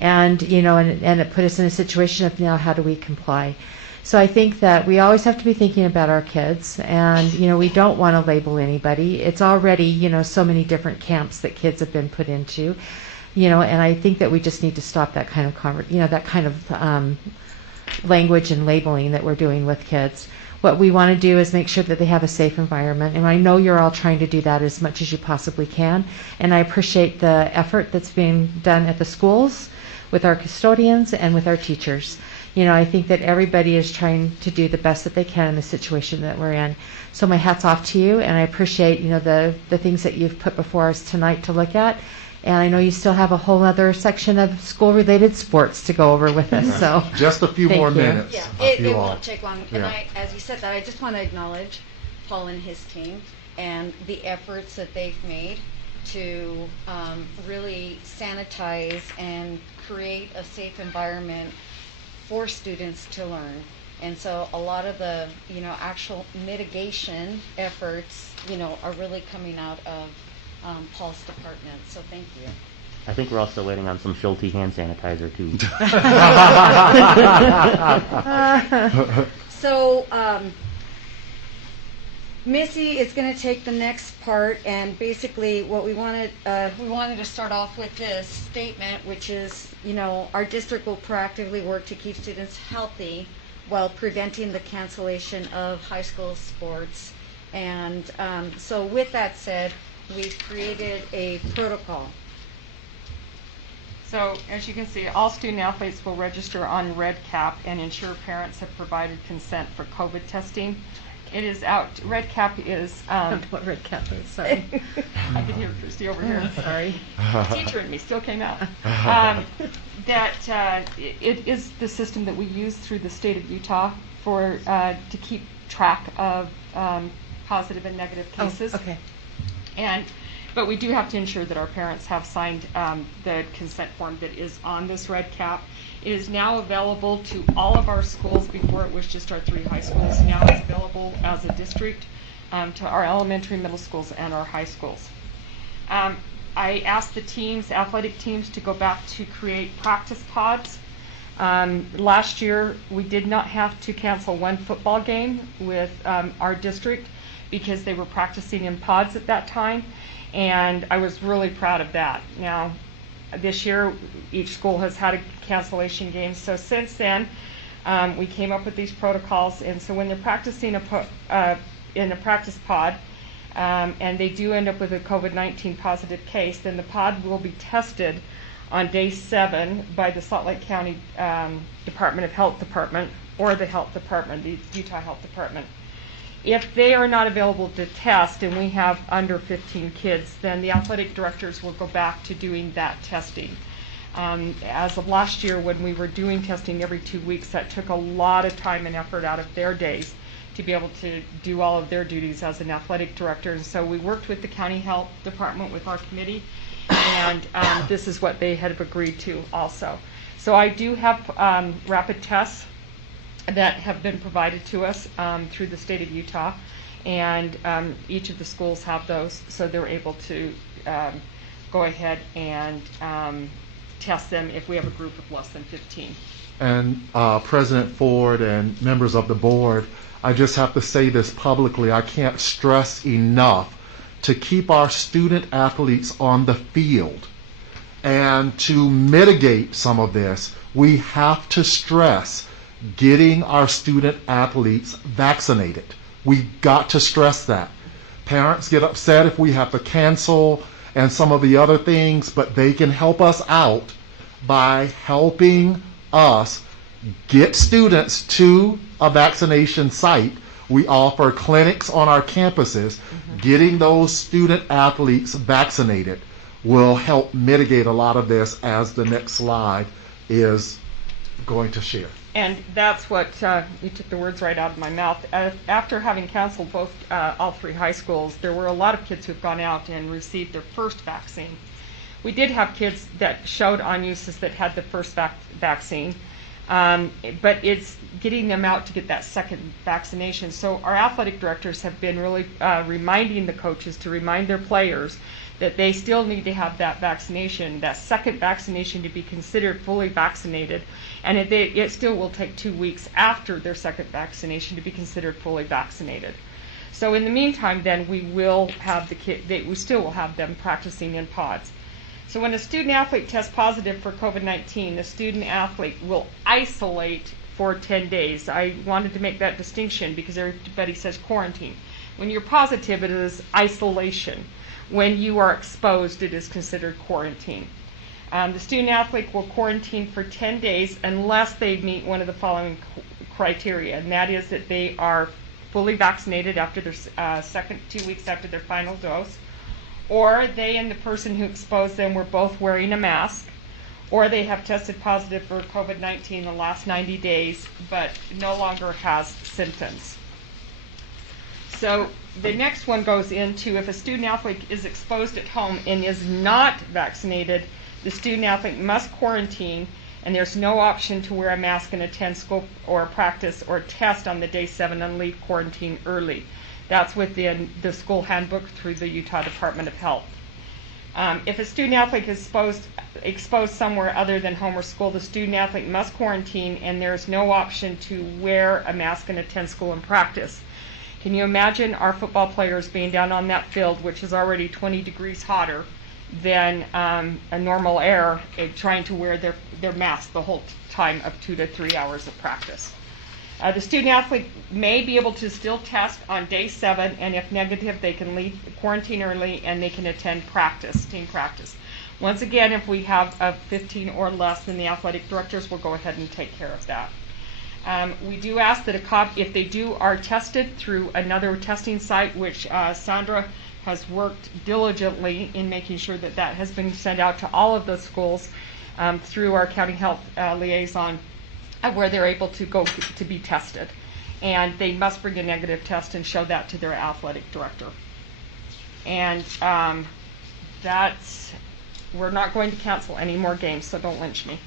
And, and it put us in a situation of now how do we comply? So I think that we always have to be thinking about our kids, and we don't want to label anybody. It's already so many different camps that kids have been put into, and I think that we just need to stop that kind of language and labeling that we're doing with kids. What we want to do is make sure that they have a safe environment, and I know you're all trying to do that as much as you possibly can, and I appreciate the effort that's being done at the schools with our custodians and with our teachers. I think that everybody is trying to do the best that they can in the situation that we're in. So my hat's off to you, and I appreciate, the things that you've put before us tonight to look at. And I know you still have a whole other section of school-related sports to go over with us. So just a few more minutes. Yeah, it won't take long. And as you said that, I just want to acknowledge Paul and his team and the efforts that they've made to really sanitize and create a safe environment for students to learn. And so a lot of the, actual mitigation efforts, are really coming out of Paul's department. So thank you. I think we're also waiting on some Schulte hand sanitizer too. So Missy is going to take the next part, and basically what we wanted to start off with this statement, which is, our district will proactively work to keep students healthy while preventing the cancellation of high school sports. And so with that said, we've created a protocol. So as you can see, all student athletes will register on REDCap and ensure parents have provided consent for COVID testing. It is out. REDCap is. I don't know what REDCap is. Sorry. I can hear Christy over here. Sorry. Teacher in me still came out. It is the system that we use through the state of Utah for to keep track of positive and negative cases. Oh, okay. But we do have to ensure that our parents have signed the consent form that is on this REDCap. It is now available to all of our schools. Before it was just our 3 high schools. Now it's available as a district to our elementary, middle schools, and our high schools. I asked the teams, athletic teams, to go back to create practice pods. Last year, we did not have to cancel one football game with our district because they were practicing in pods at that time, and I was really proud of that. Now, this year, each school has had a cancellation game, so since then, we came up with these protocols, and so when they're practicing in a practice pod, and they do end up with a COVID-19 positive case, then the pod will be tested on day 7 by the Salt Lake County Department of Health Department, or the Health Department, the Utah Health Department. If they are not available to test, and we have under 15 kids, then the athletic directors will go back to doing that testing. As of last year, when we were doing testing every 2 weeks, that took a lot of time and effort out of their days to be able to do all of their duties as an athletic director. And so we worked with the county health department, with our committee, and this is what they had agreed to also. So I do have rapid tests that have been provided to us through the state of Utah, and each of the schools have those, so they're able to go ahead and test them if we have a group of less than 15. And President Ford and members of the board, I just have to say this publicly. I can't stress enough to keep our student athletes on the field. And to mitigate some of this, we have to stress getting our student athletes vaccinated. We got to stress that. Parents get upset if we have to cancel and some of the other things, but they can help us out by helping us get students to a vaccination site. We offer clinics on our campuses. Getting those student athletes vaccinated will help mitigate a lot of this, as the next slide is going to share. And that's what, you took the words right out of my mouth. After having counseled all three high schools, there were a lot of kids who've gone out and received their first vaccine. We did have kids that showed on uses that had the first vaccine, but it's getting them out to get that second vaccination. So our athletic directors have been really reminding the coaches to remind their players that they still need to have that vaccination, that second vaccination, to be considered fully vaccinated, and it still will take 2 weeks after their second vaccination to be considered fully vaccinated. So in the meantime, then we will have we still will have them practicing in pods. So when a student athlete tests positive for COVID-19, the student athlete will isolate for 10 days. I wanted to make that distinction because everybody says quarantine. When you're positive, it is isolation. When you are exposed, it is considered quarantine. The student athlete will quarantine for 10 days unless they meet one of the following criteria, and that is that they are fully vaccinated after their 2 weeks after their final dose, or they and the person who exposed them were both wearing a mask, or they have tested positive for COVID-19 the last 90 days but no longer has symptoms. So the next one goes into, if a student athlete is exposed at home and is not vaccinated, the student athlete must quarantine, and there's no option to wear a mask and attend school or practice or test on the day 7 and leave quarantine early. That's within the school handbook through the Utah Department of Health. If a student athlete is exposed somewhere other than home or school, the student athlete must quarantine, and there's no option to wear a mask and attend school and practice. Can you imagine our football players being down on that field, which is already 20 degrees hotter than a normal air, trying to wear their mask the whole time of 2 to 3 hours of practice? The student athlete may be able to still test on day 7, and if negative, they can leave quarantine early and they can attend practice, team practice. Once again, if we have 15 or less, then the athletic directors will go ahead and take care of that. We do ask that if they are tested through another testing site, which Sandra has worked diligently in making sure that has been sent out to all of the schools through our county health liaison, where they're able to go to be tested. And they must bring a negative test and show that to their athletic director. And we're not going to cancel any more games, so don't lynch me.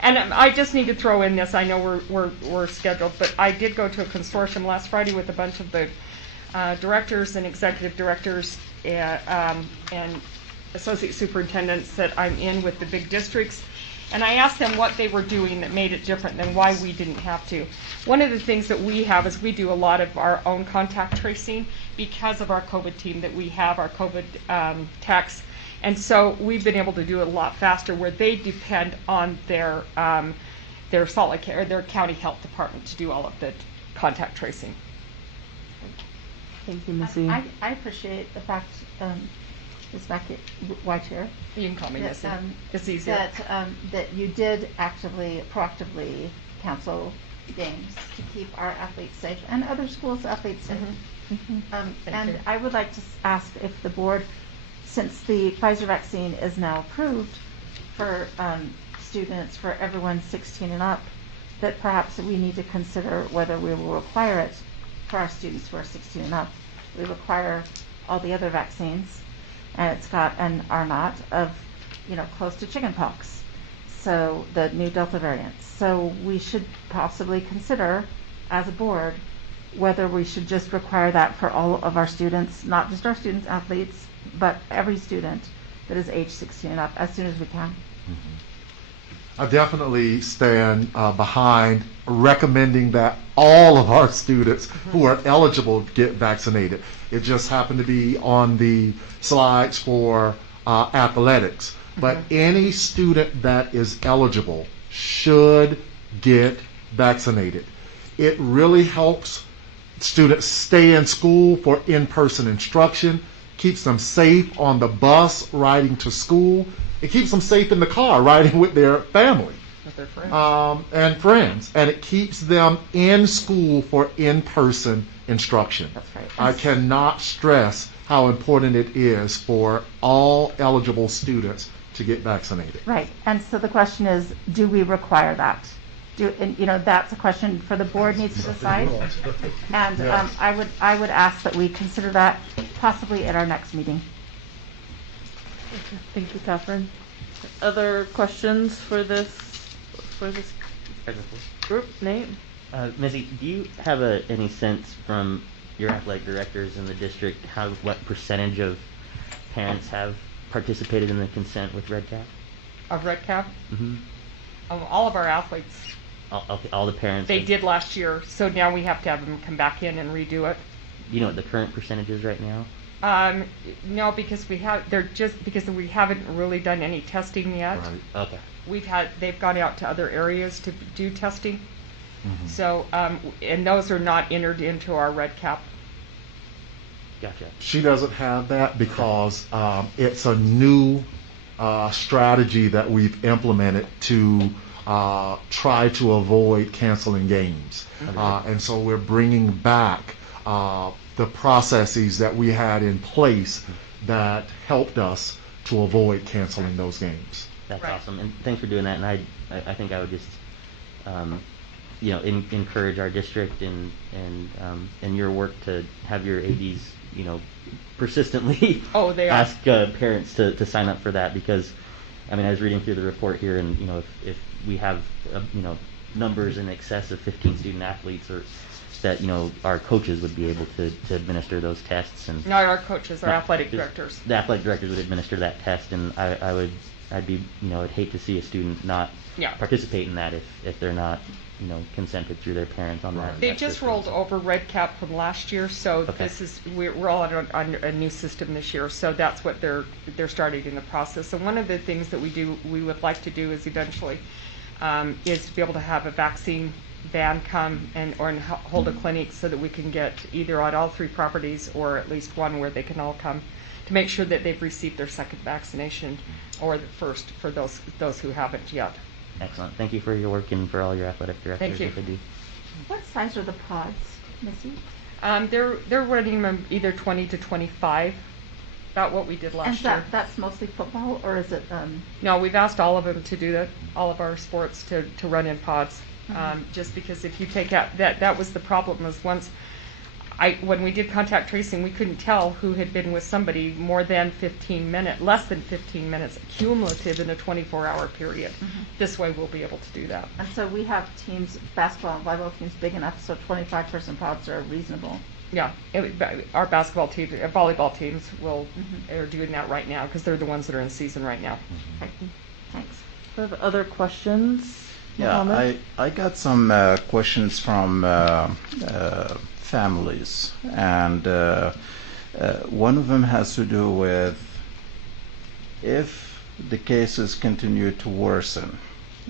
And I just need to throw in this. I know we're scheduled, but I did go to a consortium last Friday with a bunch of the directors and executive directors and associate superintendents that I'm in with the big districts. And I asked them what they were doing that made it different than why we didn't have to. One of the things that we have is we do a lot of our own contact tracing because of our COVID team that we have, our COVID techs. And so we've been able to do it a lot faster, where they depend on their Salt Lake or their county health department to do all of the contact tracing. Thank you, Missy. I appreciate the fact, Ms. White Chair. You can call me Missy. It's easier. That you did proactively cancel games to keep our athletes safe and other schools' athletes safe. And I would like to ask if the board, since the Pfizer vaccine is now approved for students, for everyone 16 and up, that perhaps we need to consider whether we will require it for our students who are 16 and up. We require all the other vaccines, and it's got an R naught of, close to chickenpox, so the new Delta variant. So we should possibly consider, as a board, whether we should just require that for all of our students, not just our students, athletes, but every student that is age 16 and up, as soon as we can. I definitely stand behind recommending that all of our students who are eligible get vaccinated. It just happened to be on the slides for athletics. But any student that is eligible should get vaccinated. It really helps students stay in school for in-person instruction, keeps them safe on the bus riding to school. It keeps them safe in the car riding with their family With their friends. and friends. And it keeps them in school for in-person instruction. That's right. I cannot stress how important it is for all eligible students to get vaccinated. Right, and so the question is, do we require that? And, that's a question for the board needs to decide. And Yes. I would ask that we consider that possibly at our next meeting. Thank you, Catherine. Other questions for this group? Nate? Missy, do you have any sense from your athletic directors in the district what percentage of parents have participated in the consent with Red Cap? Of Red Cap? Mm-hmm. All of our athletes, All the parents. they did last year, so now we have to have them come back in and redo it. Do you know what the current percentage is right now? No, because we haven't really done any testing yet. Right. Okay. They've gone out to other areas to do testing. Mhm. So, and those are not entered into our Red Cap. Gotcha. She doesn't have that because it's a new strategy that we've implemented to try to avoid canceling games. And so we're bringing back the processes that we had in place that helped us to avoid canceling those games. That's Right. awesome, and thanks for doing that. And I think I would just, encourage our district and your work to have your ADs, persistently Oh, they are. ask parents to sign up for that, because, I was reading through the report here, and if we have numbers in excess of 15 student athletes, or that our coaches would be able to administer those tests, and Not our coaches, our No, athletic just directors. the athletic directors would administer that test, and I'd hate to see a student not Yeah. participate in that if they're not consented through their parents on that. They that just system. rolled over Red Cap from last year, so Okay. we're all on a new system this year. So that's what they're starting in the process. And one of the things that we would like to do is eventually is to be able to have a vaccine van come and hold a clinic so that we can get either on all three properties or at least one where they can all come to make sure that they've received their second vaccination or the first for those who haven't yet. Excellent. Thank you for your work and for all your athletic directors. Thank you. that they do. What size are the pods, Missy? They're running them either 20 to 25, about what we did last year. That's mostly football, or is it? No, we've asked all of them to do that, all of our sports to run in pods. Mhm. Just because if you take out, that was the problem, was when we did contact tracing, we couldn't tell who had been with somebody more than less than 15 minutes cumulative in a 24-hour period. This way we'll be able to do that. And so we have teams, basketball and volleyball teams big enough, so 25-person pods are reasonable. Yeah, our basketball team, volleyball teams are doing that right now because they're the ones that are in season right now. Okay. Thanks. I have other questions. Yeah, Mohammed? I got some questions from families, and one of them has to do with if the cases continue to worsen,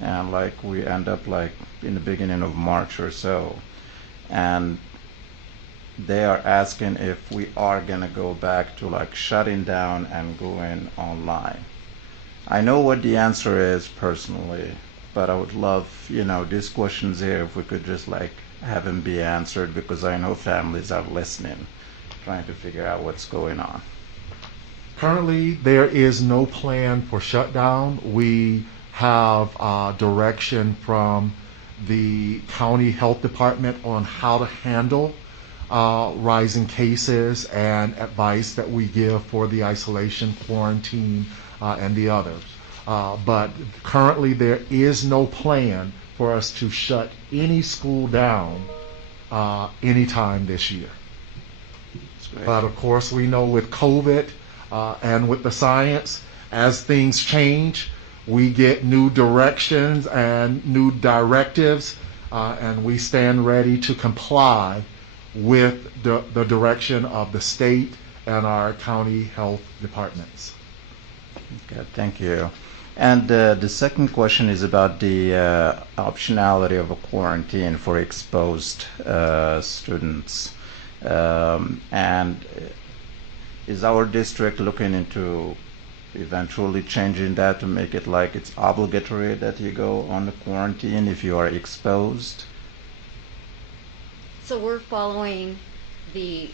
and like we end up like in the beginning of March or so, and they are asking if we are gonna go back to like shutting down and going online. I know what the answer is personally, but I would love, these questions here, if we could just like have them be answered, because I know families are listening, trying to figure out what's going on. Currently, there is no plan for shutdown. We have direction from the county health department on how to handle rising cases and advice that we give for the isolation, quarantine, and the others. But currently there is no plan for us to shut any school down anytime this year. That's great. But of course, we know with COVID and with the science, as things change, we get new directions and new directives, and we stand ready to comply with the direction of the state and our county health departments. Okay, thank you. And the second question is about the optionality of a quarantine for exposed students. And is our district looking into eventually changing that to make it like it's obligatory that you go on the quarantine if you are exposed? So we're following the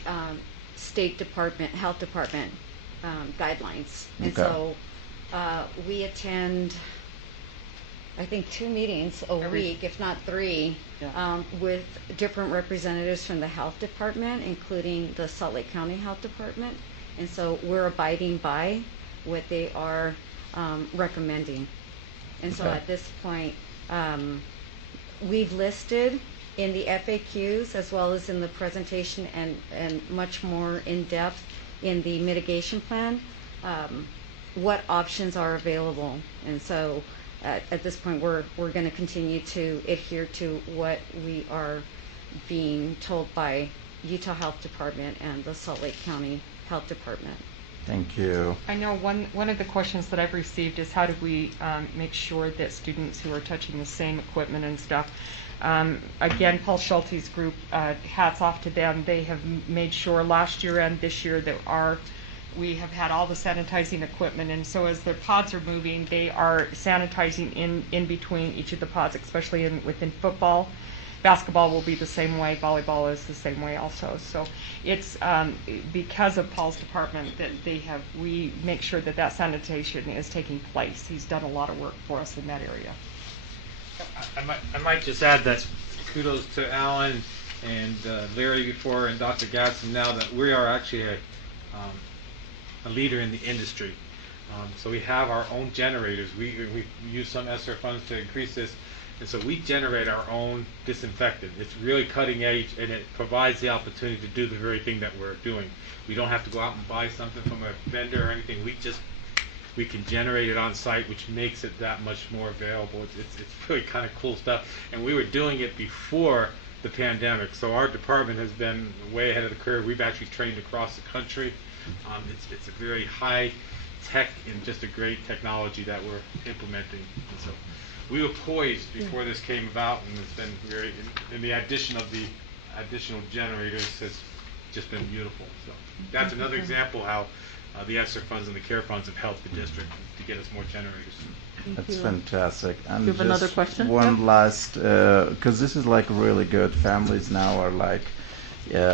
State Department, Health Department guidelines. And Okay. so we attend, I think, 2 meetings a week, if not 3, with different representatives from the Health Department, including the Salt Lake County Health Department. And so we're abiding by what they are recommending. And so Okay. at this point, we've listed in the FAQs as well as in the presentation and much more in depth in the mitigation plan what options are available. And so at this point we're going to continue to adhere to what we are being told by Utah Health Department and the Salt Lake County Health Department. Thank you. I know one of the questions that I've received is how do we make sure that students who are touching the same equipment and stuff, again, Paul Schulte's group, hats off to them. They have made sure last year and this year that we have had all the sanitizing equipment, and so as the pods are moving, they are sanitizing in between each of the pods, especially within football. Basketball will be the same way, volleyball is the same way also. So it's because of Paul's department that we make sure that sanitation is taking place. He's done a lot of work for us in that area. I might just add that kudos to Alan and Larry before and Dr. Gadsden now that we are actually a leader in the industry. So we have our own generators. We use some ESSER funds to increase this. And so we generate our own disinfectant. It's really cutting edge, and it provides the opportunity to do the very thing that we're doing. We don't have to go out and buy something from a vendor or anything. We can generate it on site, which makes it that much more available. It's really kind of cool stuff. And we were doing it before the pandemic, so our department has been way ahead of the curve. We've actually trained across the country. It's a very high tech and just a great technology that we're implementing. And so we were poised before this came about, and it's been very, and the addition of the additional generators has just been beautiful. So that's another example how the ESSER funds and the CARE funds have helped the district to get us more generators. That's fantastic. And You have another question? One last, because this is like really good. Families now are like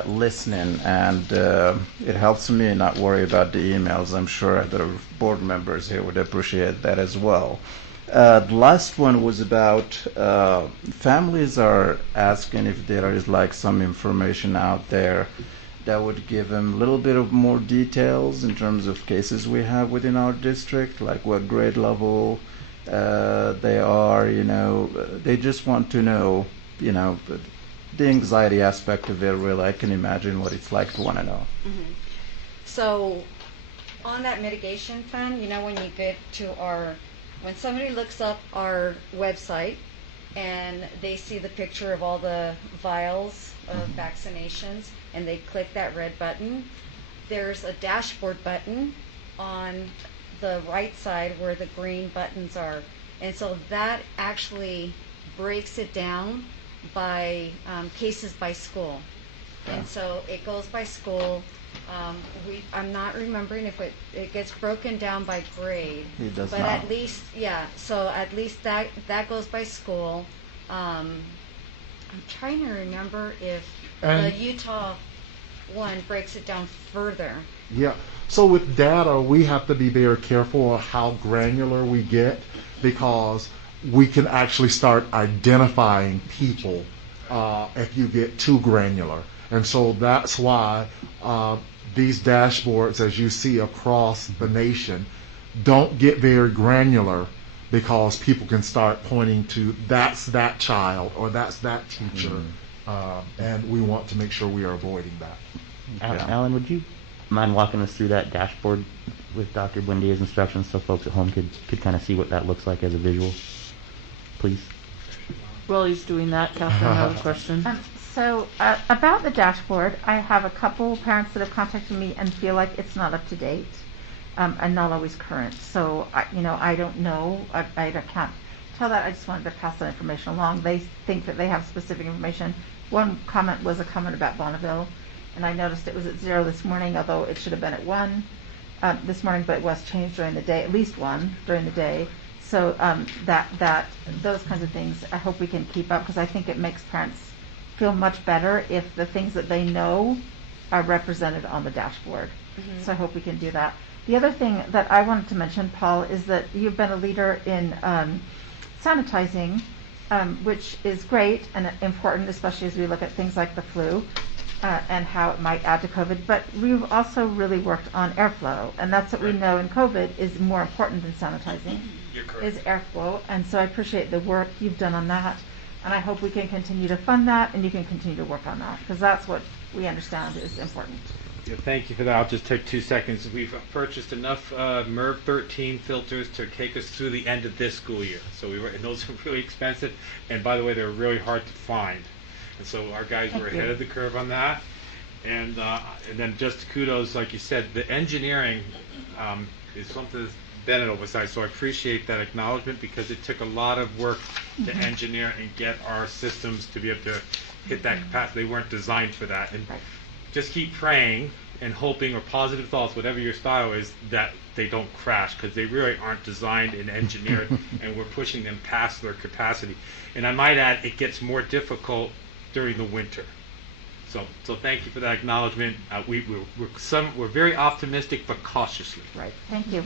listening, and it helps me not worry about the emails. I'm sure the board members here would appreciate that as well. The last one was about families are asking if there is like some information out there that would give them a little bit of more details in terms of cases we have within our district, like what grade level they are, they just want to know, the anxiety aspect of it. Really, I can imagine what it's like to want to know. Mm-hmm. So on that mitigation plan, when you get to when somebody looks up our website and they see the picture of all the vials of vaccinations and they click that red button, there's a dashboard button on the right side where the green buttons are. And so that actually breaks it down by cases by school. And so it goes by school. I'm not remembering if it gets broken down by grade. It does but not. at least, so at least that goes by school. I'm trying to remember if the Utah one breaks it down further. Yeah. So with data, we have to be very careful of how granular we get, because we can actually start identifying people if you get too granular. And so that's why these dashboards, as you see across the nation, don't get very granular, because people can start pointing to that's that child or that's that teacher. And we want to make sure we are avoiding that. Alan, would you mind walking us through that dashboard with Dr. Buendia's instructions so folks at home could kind of see what that looks like as a visual, please? While he's doing that, Catherine, I have a question. About the dashboard, I have a couple parents that have contacted me and feel like it's not up to date and not always current. So, I don't know. I can't tell that. I just wanted to pass that information along. They think that they have specific information. One comment was a comment about Bonneville, and I noticed it was at 0 this morning, although it should have been at 1 this morning, but it was changed during the day, at least 1 during the day. So those kinds of things, I hope we can keep up, because I think it makes parents feel much better if the things that they know are represented on the dashboard. Mm-hmm. So I hope we can do that. The other thing that I wanted to mention, Paul, is that you've been a leader in sanitizing, which is great and important, especially as we look at things like the flu and how it might add to COVID. But we've also really worked on airflow, and that's what we know in COVID is more important than sanitizing, is airflow. And so I appreciate the work you've done on that. And I hope we can continue to fund that, and you can continue to work on that, because that's what we understand is important. Yeah, thank you for that. I'll just take 2 seconds. We've purchased enough MERV 13 filters to take us through the end of this school year. So and those are really expensive, and by the way, they're really hard to find. And so our guys were ahead of the curve on that. And then just kudos, like you said, the engineering is something that's been an oversight. So I appreciate that acknowledgement, because it took a lot of work to engineer and get our systems to be able to hit that capacity. They weren't designed for that. And just keep praying and hoping, or positive thoughts, whatever your style is, that they don't crash, because they really aren't designed and engineered, and we're pushing them past their capacity. And I might add, it gets more difficult during the winter. So thank you for that acknowledgement. We're very optimistic, but cautiously. Right. Thank you.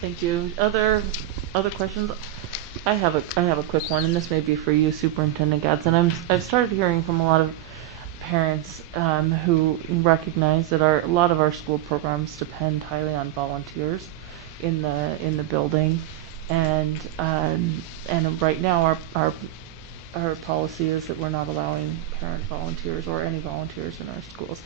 Thank you. Other questions? I have a quick one, and this may be for you, Superintendent Gadsden. I've started hearing from a lot of parents who recognize that a lot of our school programs depend highly on volunteers in the building, and right now our policy is that we're not allowing parent volunteers or any volunteers in our schools.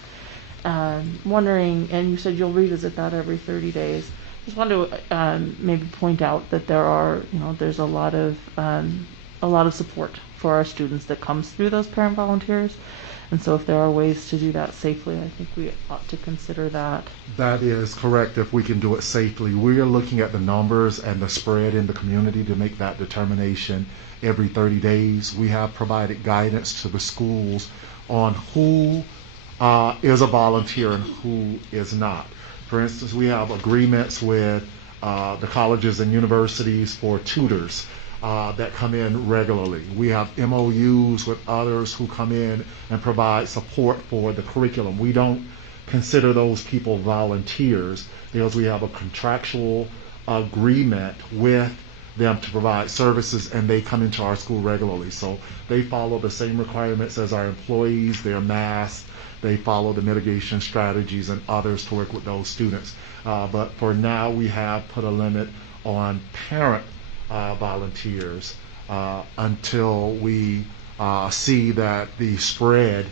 Wondering, and you said you'll revisit that every 30 days. Just wanted to maybe point out that there's a lot of support for our students that comes through those parent volunteers, and so if there are ways to do that safely, I think we ought to consider that. That is correct. If we can do it safely, we are looking at the numbers and the spread in the community to make that determination every 30 days. We have provided guidance to the schools on who is a volunteer and who is not. For instance, we have agreements with the colleges and universities for tutors that come in regularly. We have MOUs with others who come in and provide support for the curriculum. We don't consider those people volunteers because we have a contractual agreement with them to provide services, and they come into our school regularly. So they follow the same requirements as our employees, their masks, they follow the mitigation strategies and others to work with those students. But for now, we have put a limit on parent volunteers until we see that the spread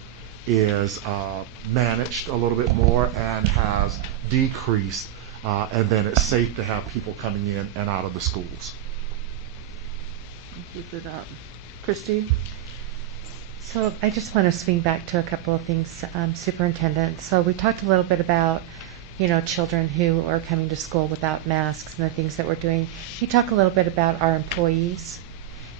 is managed a little bit more and has decreased, and then it's safe to have people coming in and out of the schools. Thank you for that. Christy? So I just want to swing back to a couple of things, Superintendent. So we talked a little bit about, children who are coming to school without masks and the things that we're doing. Can you talk a little bit about our employees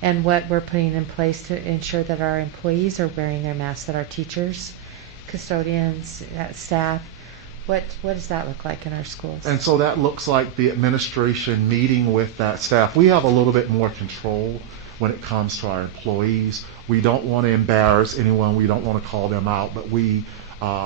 and what we're putting in place to ensure that our employees are wearing their masks, that our teachers, custodians, staff, what does that look like in our schools? And so that looks like the administration meeting with that staff. We have a little bit more control when it comes to our employees. We don't want to embarrass anyone. We don't want to call them out, but we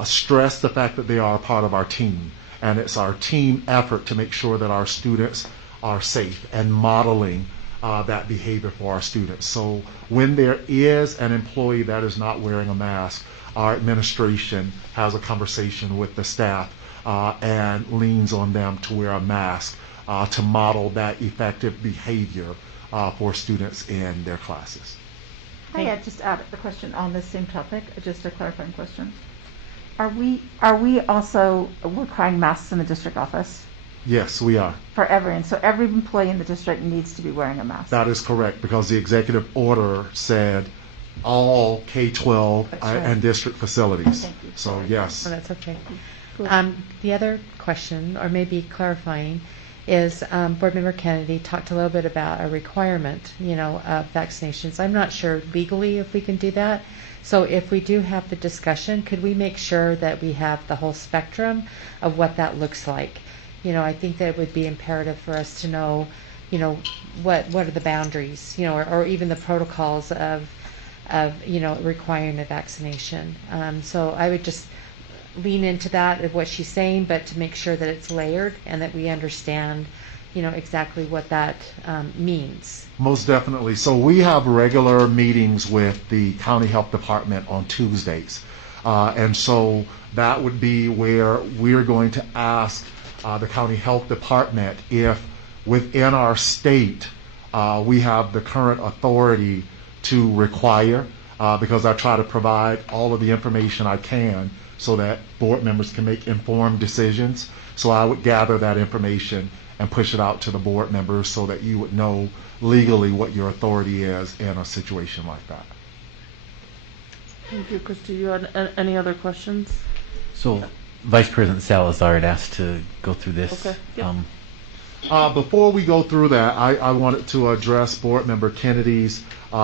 stress the fact that they are a part of our team. And it's our team effort to make sure that our students are safe and modeling that behavior for our students. So when there is an employee that is not wearing a mask, our administration has a conversation with the staff and leans on them to wear a mask to model that effective behavior for students in their classes. Hi, I just added the question on this same topic, just a clarifying question. Are we also requiring masks in the district office Yes, we are. for everyone? So every employee in the district needs to be wearing a mask. That is correct, because the executive order said all K-12 That's right. and district facilities. Thank you. So, yes. Oh, that's okay. The other question, or maybe clarifying, is Board Member Kennedy talked a little bit about a requirement, of vaccinations. I'm not sure legally if we can do that. So if we do have the discussion, could we make sure that we have the whole spectrum of what that looks like? I think that it would be imperative for us to know, what are the boundaries, or even the protocols of requiring a vaccination. So I would just lean into that of what she's saying, but to make sure that it's layered and that we understand, exactly what that means. Most definitely. So we have regular meetings with the county health department on Tuesdays. And so that would be where we're going to ask the county health department if within our state we have the current authority to require, because I try to provide all of the information I can so that board members can make informed decisions. So I would gather that information and push it out to the board members so that you would know legally what your authority is in a situation like that. Thank you, Christy. You had any other questions? So Vice President Salazar had asked to go through this. Okay. Yep. Before we go through that, I wanted to address Board Member Kennedy's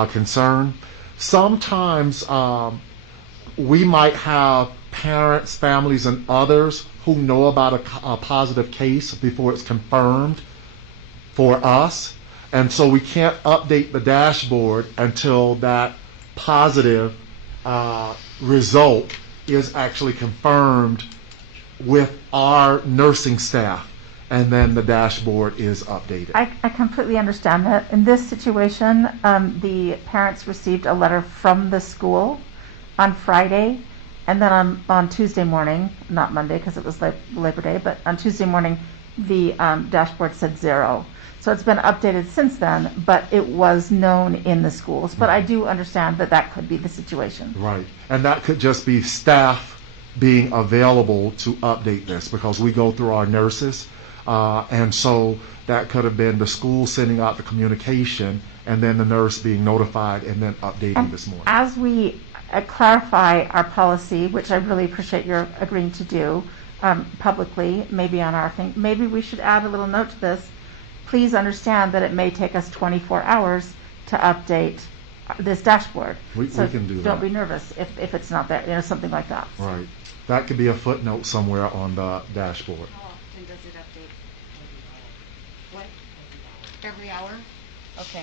concern. Sometimes we might have parents, families, and others who know about a positive case before it's confirmed for us. And so we can't update the dashboard until that positive result is actually confirmed with our nursing staff, and then the dashboard is updated. I completely understand that. In this situation, the parents received a letter from the school on Friday, and then on Tuesday morning, not Monday because it was Labor Day, but on Tuesday morning, the dashboard said 0. So it's been updated since then, but it was known in the schools. But I do understand that that could be the situation. Right. And that could just be staff being available to update this, because we go through our nurses. And so that could have been the school sending out the communication and then the nurse being notified and then updating this morning. As we clarify our policy, which I really appreciate your agreeing to do publicly, maybe on our thing, maybe we should add a little note to this. Please understand that it may take us 24 hours to update this dashboard. We can do that. Don't be nervous if it's not there, something like that. Right. That could be a footnote somewhere on the dashboard. How often does it update? What? Every hour? Okay.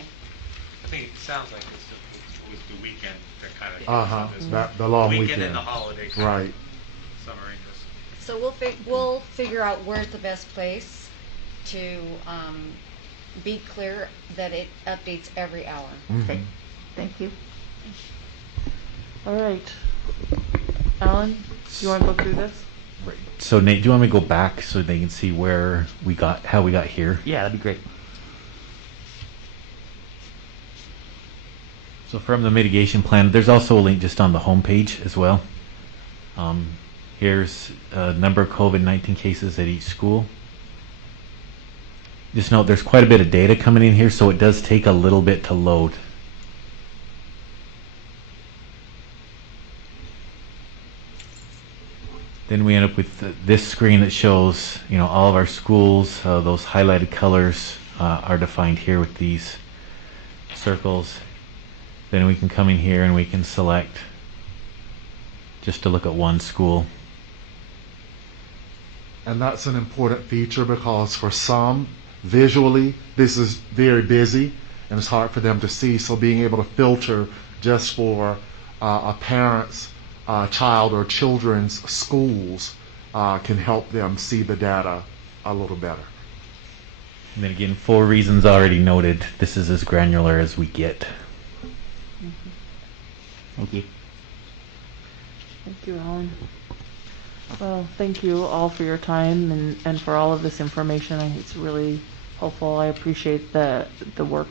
I think it sounds like it was the weekend that kind of That the long weekend weekend and the holiday. Right. Summer English. So we'll figure out where's the best place to be clear that it updates every hour. Okay. Thank you. All right. Alan, do you want to go through this? Right. So Nate, do you want me to go back so they can see how we got here? Yeah, that'd be great. So from the mitigation plan, there's also a link just on the homepage as well. Here's a number of COVID-19 cases at each school. Just note there's quite a bit of data coming in here, so it does take a little bit to load. Then we end up with this screen that shows, all of our schools. Those highlighted colors are defined here with these circles. Then we can come in here and we can select just to look at one school. And that's an important feature, because for some, visually, this is very busy and it's hard for them to see. So being able to filter just for a parent's child or children's schools can help them see the data a little better. And then again, for reasons already noted, this is as granular as we get. Thank you. Thank you, Alan. Well, thank you all for your time and for all of this information. I think it's really helpful. I appreciate the work.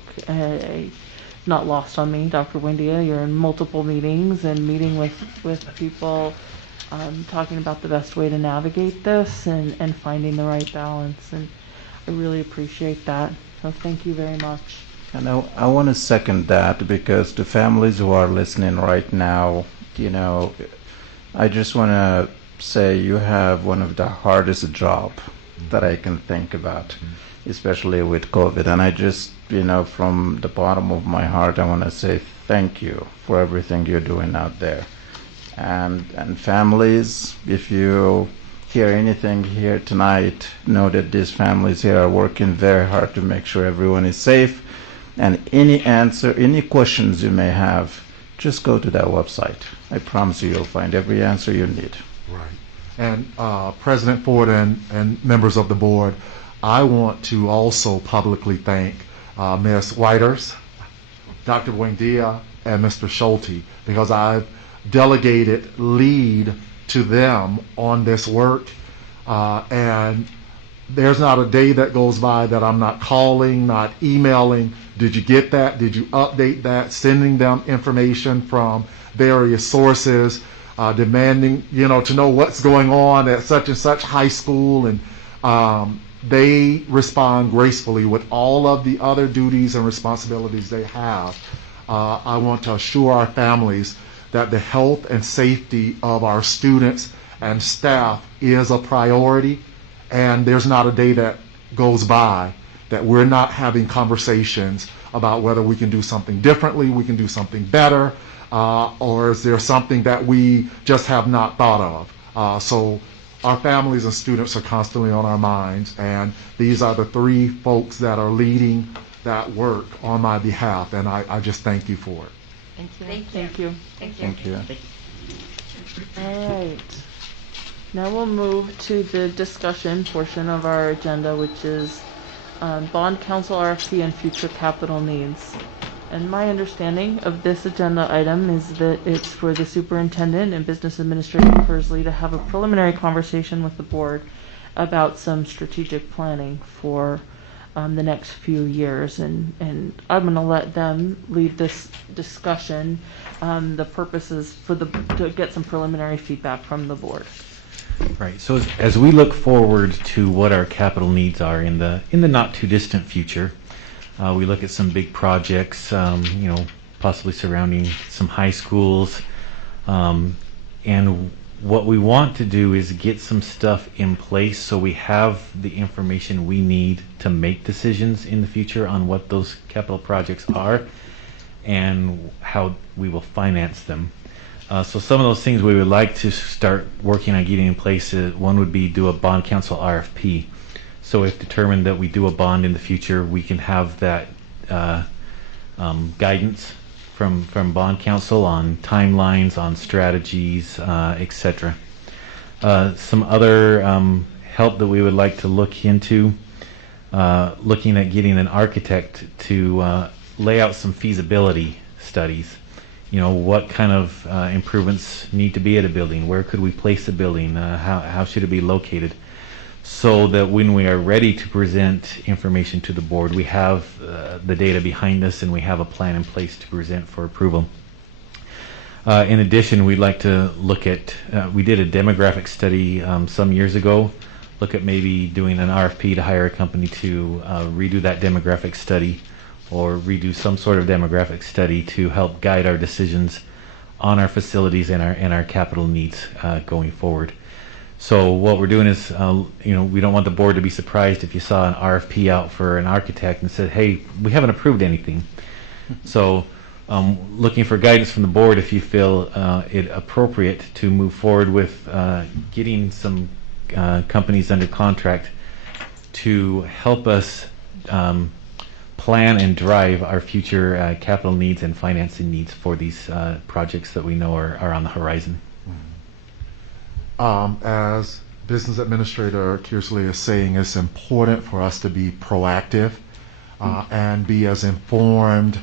Not lost on me, Dr. Windia. You're in multiple meetings and meeting with people talking about the best way to navigate this and finding the right balance. And I really appreciate that. So thank you very much. And I want to second that, because to families who are listening right now, I just want to say you have one of the hardest job that I can think about, especially with COVID. And I just, from the bottom of my heart, I want to say thank you for everything you're doing out there. And families, if you hear anything here tonight, know that these families here are working very hard to make sure everyone is safe. And any questions you may have, just go to that website. I promise you'll find every answer you need. Right. And President Ford and members of the board, I want to also publicly thank Ms. Whiters, Dr. Buendia, and Mr. Schulte, because I've delegated lead to them on this work. And there's not a day that goes by that I'm not calling, not emailing. Did you get that? Did you update that? Sending them information from various sources, demanding, to know what's going on at such and such high school. And they respond gracefully with all of the other duties and responsibilities they have. I want to assure our families that the health and safety of our students and staff is a priority. And there's not a day that goes by that we're not having conversations about whether we can do something differently, we can do something better, or is there something that we just have not thought of. So our families and students are constantly on our minds, and these are the three folks that are leading that work on my behalf, and I just thank you for it. Thank you. Thank you. Thank you. Thank you. Thank you. All right. Now we'll move to the discussion portion of our agenda, which is Bond Council RFP and future capital needs. And my understanding of this agenda item is that it's for the superintendent and business administrator Persley to have a preliminary conversation with the board about some strategic planning for the next few years. And I'm going to let them lead this discussion. The purpose is to get some preliminary feedback from the board. Right. So as we look forward to what our capital needs are in the not too distant future, we look at some big projects, possibly surrounding some high schools, and what we want to do is get some stuff in place so we have the information we need to make decisions in the future on what those capital projects are and how we will finance them. So some of those things we would like to start working on getting in place, one would be do a bond council RFP. So if determined that we do a bond in the future, we can have that guidance from bond council on timelines, on strategies, etc. Some other help that we would like to look into, looking at getting an architect to lay out some feasibility studies. What kind of improvements need to be at a building? Where could we place a building? How should it be located? So that when we are ready to present information to the board, we have the data behind us and we have a plan in place to present for approval. In addition, we'd like to look at, we did a demographic study some years ago, look at maybe doing an RFP to hire a company to redo that demographic study, or redo some sort of demographic study to help guide our decisions on our facilities and our capital needs going forward. So what we're doing is, we don't want the board to be surprised if you saw an RFP out for an architect and said, hey, we haven't approved anything. So looking for guidance from the board if you feel it appropriate to move forward with getting some companies under contract to help us plan and drive our future capital needs and financing needs for these projects that we know are on the horizon. As Business Administrator Kearsley is saying, it's important for us to be proactive and be as informed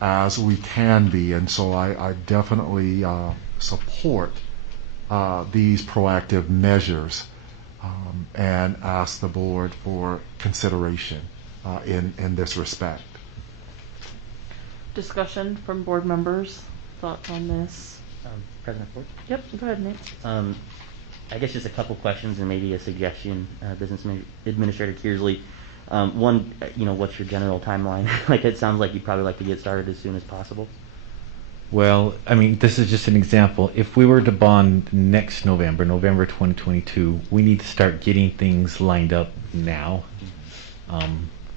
as we can be. And so I definitely support these proactive measures and ask the board for consideration in this respect. Discussion from board members, thoughts on this? President Ford? Yep, go ahead, Nate. I guess just a couple questions and maybe a suggestion, Business Administrator Kearsley. One, what's your general timeline? Like, it sounds like you'd probably like to get started as soon as possible. Well, I mean, this is just an example. If we were to bond next November, November 2022, we need to start getting things lined up now,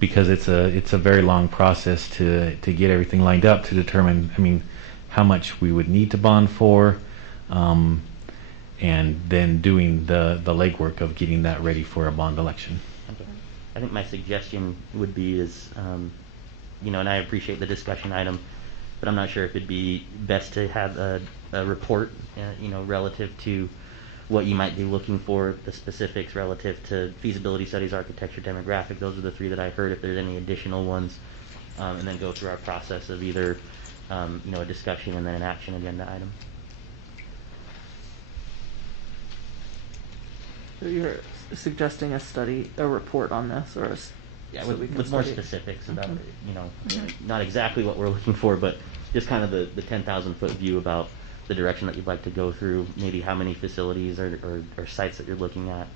because it's a very long process to get everything lined up to determine, I mean, how much we would need to bond for, and then doing the legwork of getting that ready for a bond election. Okay. I think my suggestion would be is, and I appreciate the discussion item, but I'm not sure if it'd be best to have a report, relative to what you might be looking for, the specifics relative to feasibility studies, architecture, demographic. Those are the three that I heard. If there's any additional ones, and then go through our process of either, a discussion and then an action agenda item. So you're suggesting a report on this, or Yeah, so we can with more study it. specifics about, Okay. not exactly what we're looking for, but just kind of the 10,000 foot view about the direction that you'd like to go through, maybe how many facilities or sites that you're looking at,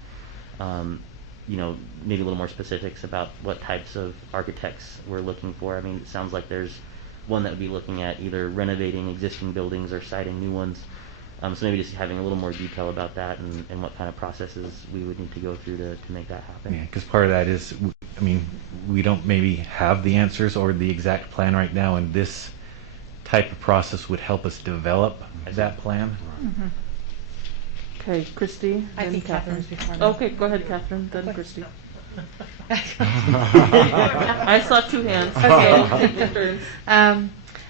maybe a little more specifics about what types of architects we're looking for. I mean, it sounds like there's one that would be looking at either renovating existing buildings or siting new ones. So maybe just having a little more detail about that and what kind of processes we would need to go through to make that happen. Yeah, because part of that is, I mean, we don't maybe have the answers or the exact plan right now, and this type of process would help us develop that plan. Mm-hmm. Okay, Christy. I then think Catherine's before me. Okay, go ahead, Catherine, then Christy. I saw two hands. Okay.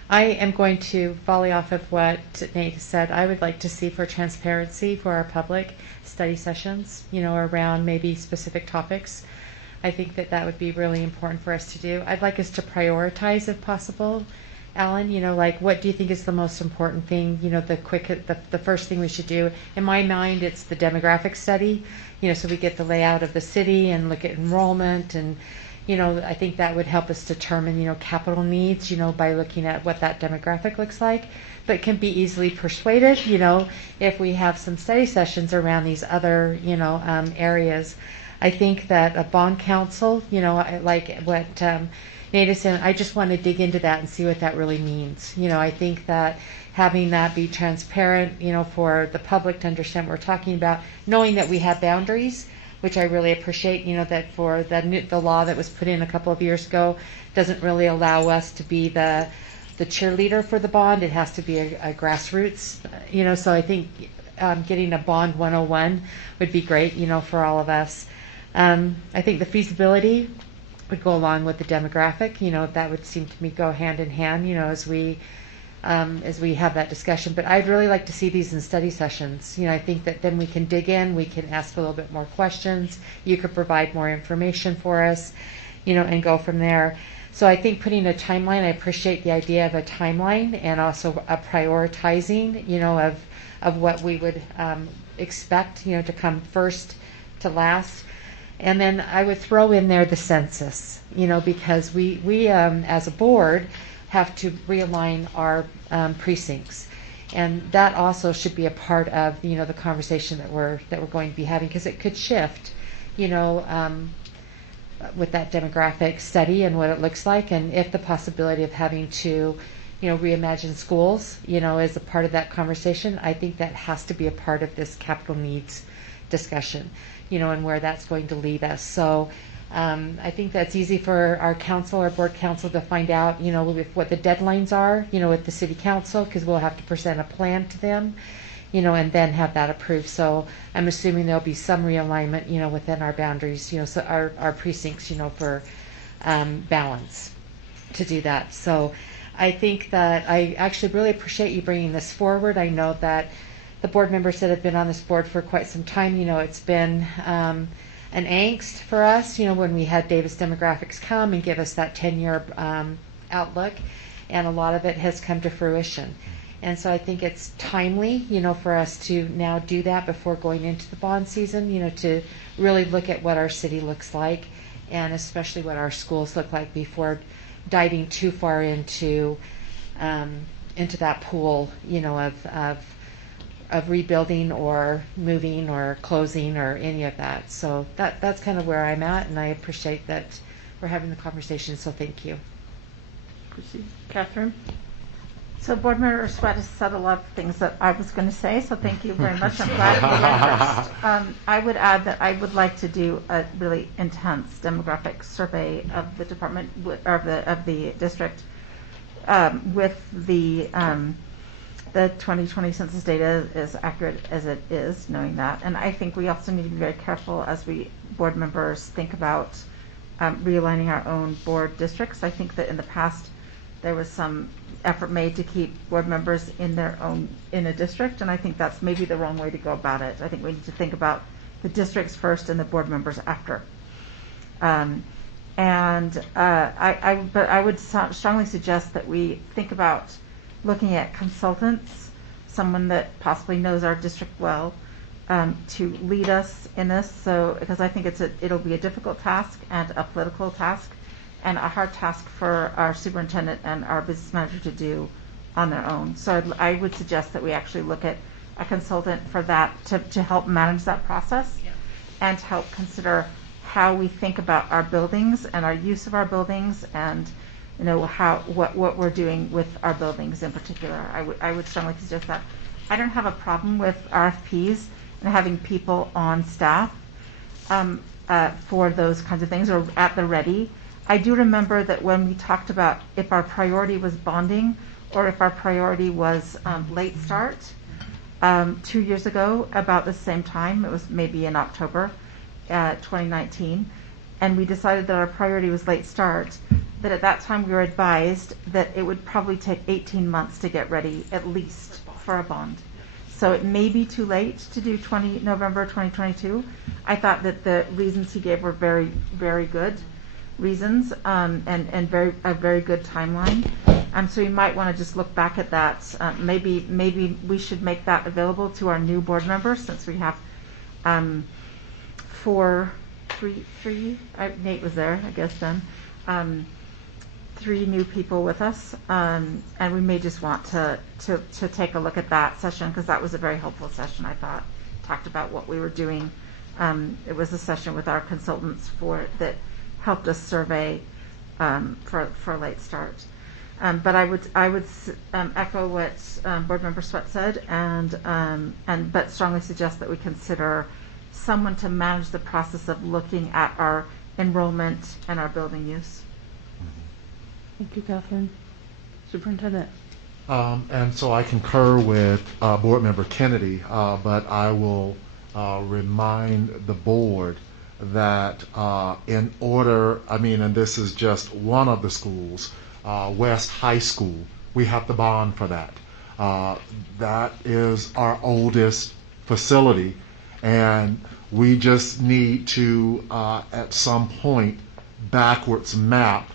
I am going to volley off of what Nate said. I would like to see for transparency for our public study sessions, around maybe specific topics. I think that would be really important for us to do. I'd like us to prioritize if possible. Alan, like, what do you think is the most important thing, the first thing we should do? In my mind, it's the demographic study, so we get the layout of the city and look at enrollment, and I think that would help us determine, capital needs, by looking at what that demographic looks like, but can be easily persuaded, if we have some study sessions around these other, areas. I think that a bond council, like what Nate is saying, I just want to dig into that and see what that really means. I think that having that be transparent, for the public to understand what we're talking about, knowing that we have boundaries, which I really appreciate, that for the law that was put in a couple of years ago doesn't really allow us to be the cheerleader for the bond. It has to be a grassroots, so I think getting a bond 101 would be great, for all of us. I think the feasibility would go along with the demographic, that would seem to me go hand in hand, as we have that discussion. But I'd really like to see these in study sessions. I think that then we can dig in, we can ask a little bit more questions, you could provide more information for us, and go from there. So I think putting a timeline, I appreciate the idea of a timeline and also a prioritizing, of what we would expect, to come first to last. And then I would throw in there the census, because we as a board have to realign our precincts, and that also should be a part of the conversation that we're going to be having, because it could shift, with that demographic study and what it looks like, and if the possibility of having to reimagine schools is a part of that conversation. I think that has to be a part of this capital needs discussion, and where that's going to lead us. So I think that's easy for our council, our board council, to find out, what the deadlines are, with the city council, because we'll have to present a plan to them, and then have that approved. So I'm assuming there'll be some realignment, within our boundaries, so our precincts, for balance to do that. So I think that I actually really appreciate you bringing this forward. I know that the board members that have been on this board for quite some time, it's been an angst for us, when we had Davis Demographics come and give us that 10-year outlook, and a lot of it has come to fruition. And so I think it's timely, for us to now do that before going into the bond season, to really look at what our city looks like, and especially what our schools look like, before diving too far into that pool, of rebuilding or moving or closing or any of that. So that's kind of where I'm at, and I appreciate that we're having the conversation, so thank you. Catherine? So Board Member Sweat has said a lot of things that I was going to say, so thank you very much. I'm glad you went first. I would add that I would like to do a really intense demographic survey of the department, or of the district, with the 2020 census data as accurate as it is, knowing that. And I think we also need to be very careful as we board members think about realigning our own board districts. I think that in the past there was some effort made to keep board members in a district, and I think that's maybe the wrong way to go about it. I think we need to think about the districts first and the board members after. But I would strongly suggest that we think about looking at consultants, someone that possibly knows our district well, to lead us in this. So, because I think it'll be a difficult task and a political task, and a hard task for our superintendent and our business manager to do on their own. So I would suggest that we actually look at a consultant for that to help manage that process, and to help consider how we think about our buildings and our use of our buildings, and what we're doing with our buildings in particular. I would strongly suggest that. I don't have a problem with RFPs and having people on staff for those kinds of things, or at the ready. I do remember that when we talked about if our priority was bonding or if our priority was late start 2 years ago, about the same time, it was maybe in October 2019, and we decided that our priority was late start, that at that time we were advised that it would probably take 18 months to get ready, at least, for a bond. So it may be too late to do November 2022. I thought that the reasons he gave were very, very good reasons, and a very good timeline. So you might want to just look back at that. Maybe we should make that available to our new board members, since we have three. Nate was there, I guess then. 3 new people with us, and we may just want to take a look at that session, because that was a very helpful session, I thought. Talked about what we were doing. It was a session with our consultants that helped us survey for late start. But I would echo what Board Member Sweat said, but strongly suggest that we consider someone to manage the process of looking at our enrollment and our building use. Thank you, Catherine. Superintendent. And so I concur with Board Member Kennedy, but I will remind the board that in order, and this is just one of the schools, West High School, we have to bond for that. That is our oldest facility, and we just need to, at some point, backwards map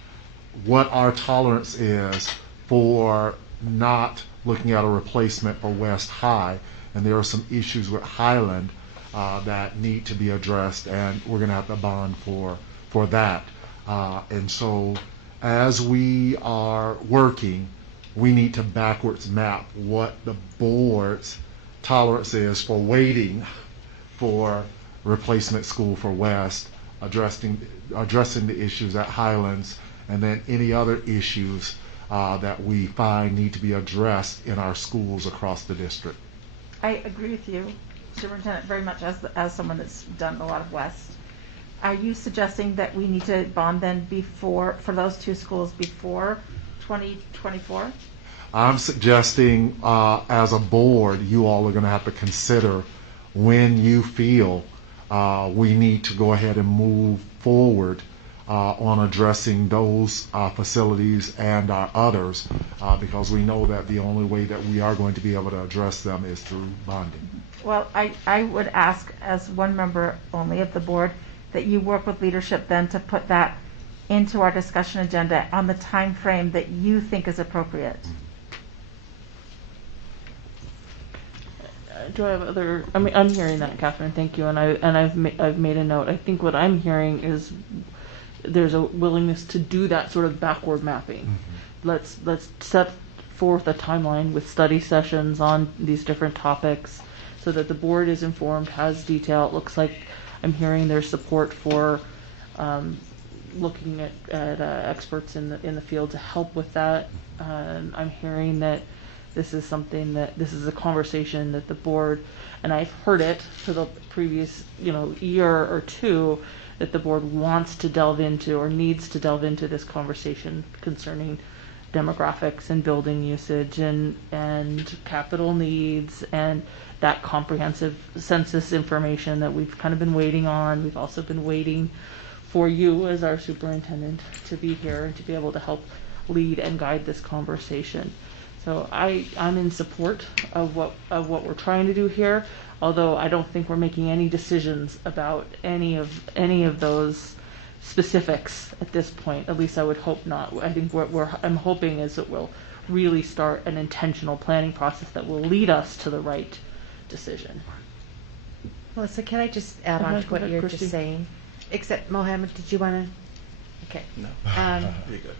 what our tolerance is for not looking at a replacement for West High. And there are some issues with Highland that need to be addressed, and we're going to have to bond for that. And so as we are working, we need to backwards map what the board's tolerance is for waiting for replacement school for West, addressing the issues at Highlands, and then any other issues that we find need to be addressed in our schools across the district. I agree with you, Superintendent, very much as someone that's done a lot of West. Are you suggesting that we need to bond then for those 2 schools before 2024? I'm suggesting as a board, you all are going to have to consider when you feel we need to go ahead and move forward on addressing those facilities and our others, because we know that the only way that we are going to be able to address them is through bonding. Well, I would ask, as one member only of the board, that you work with leadership then to put that into our discussion agenda on the time frame that you think is appropriate. Do I have other? I'm hearing that, Catherine. Thank you, and I've made a note. I think what I'm hearing is there's a willingness to do that sort of backward mapping. Mm-hmm. Let's set forth a timeline with study sessions on these different topics so that the board is informed, has detail. It looks like I'm hearing there's support for looking at experts in the field to help with that. I'm hearing that this is a conversation that the board, and I've heard it for the previous year or two, that the board wants to delve into or needs to delve into this conversation concerning demographics and building usage and capital needs and that comprehensive census information that we've kind of been waiting on. We've also been waiting for you as our superintendent to be here and to be able to help lead and guide this conversation. So I'm in support of what we're trying to do here, although I don't think we're making any decisions about any of those specifics at this point. At least I would hope not. I think I'm hoping is that we'll really start an intentional planning process that will lead us to the right decision. Melissa, can I just add on to what you're Christy. just saying? Except, Mohammed, did you want to? Okay. No. You're good.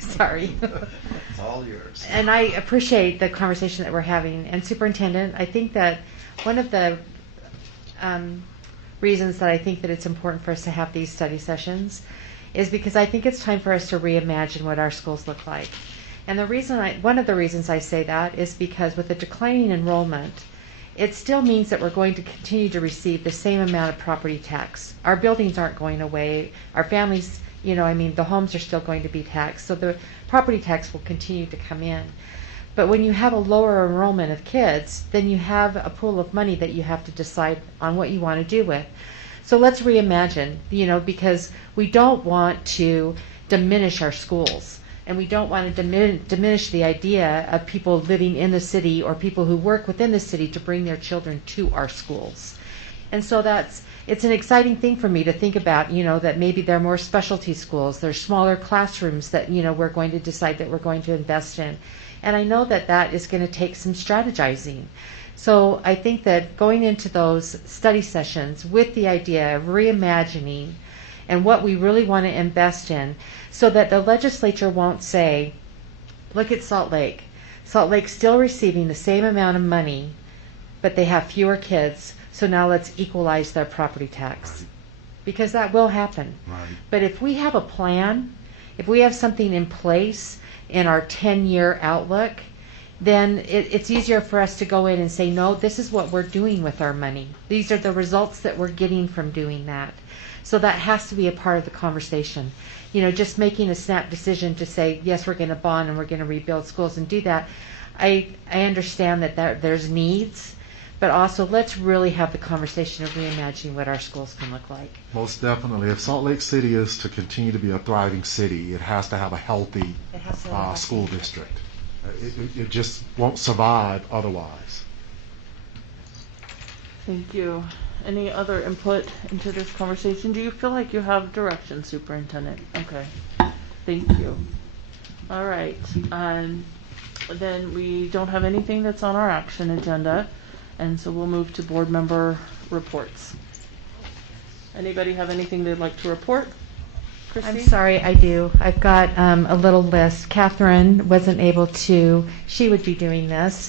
Sorry. It's all yours. And I appreciate the conversation that we're having. And Superintendent, I think that one of the reasons that I think that it's important for us to have these study sessions is because I think it's time for us to reimagine what our schools look like. And one of the reasons I say that is because with the declining enrollment, it still means that we're going to continue to receive the same amount of property tax. Our buildings aren't going away. Our families, the homes are still going to be taxed. So the property tax will continue to come in. But when you have a lower enrollment of kids, then you have a pool of money that you have to decide on what you want to do with. So let's reimagine, because we don't want to diminish our schools. And we don't want to diminish the idea of people living in the city or people who work within the city to bring their children to our schools. And so it's an exciting thing for me to think about, that maybe there are more specialty schools, there's smaller classrooms that, we're going to decide that we're going to invest in. And I know that that is going to take some strategizing. So I think that going into those study sessions with the idea of reimagining and what we really want to invest in, so that the legislature won't say, look at Salt Lake. Salt Lake's still receiving the same amount of money, but they have fewer kids, so now let's equalize their property tax. Right. Because that will happen. Right. But if we have a plan, if we have something in place in our 10-year outlook, then it's easier for us to go in and say, no, this is what we're doing with our money. These are the results that we're getting from doing that. So that has to be a part of the conversation. Just making a snap decision to say, yes, we're going to bond and we're going to rebuild schools and do that. I understand that there's needs, but also let's really have the conversation of reimagining what our schools can look like. Most definitely. If Salt Lake City is to continue to be a thriving city, it has to have a healthy school district. It just won't survive otherwise. Thank you. Any other input into this conversation? Do you feel like you have direction, Superintendent? Okay. Thank you. All right. Then we don't have anything that's on our action agenda, and so we'll move to board member reports. Anybody have anything they'd like to report? Christy? I'm sorry, I do. I've got a little list. Catherine wasn't able to, she would be doing this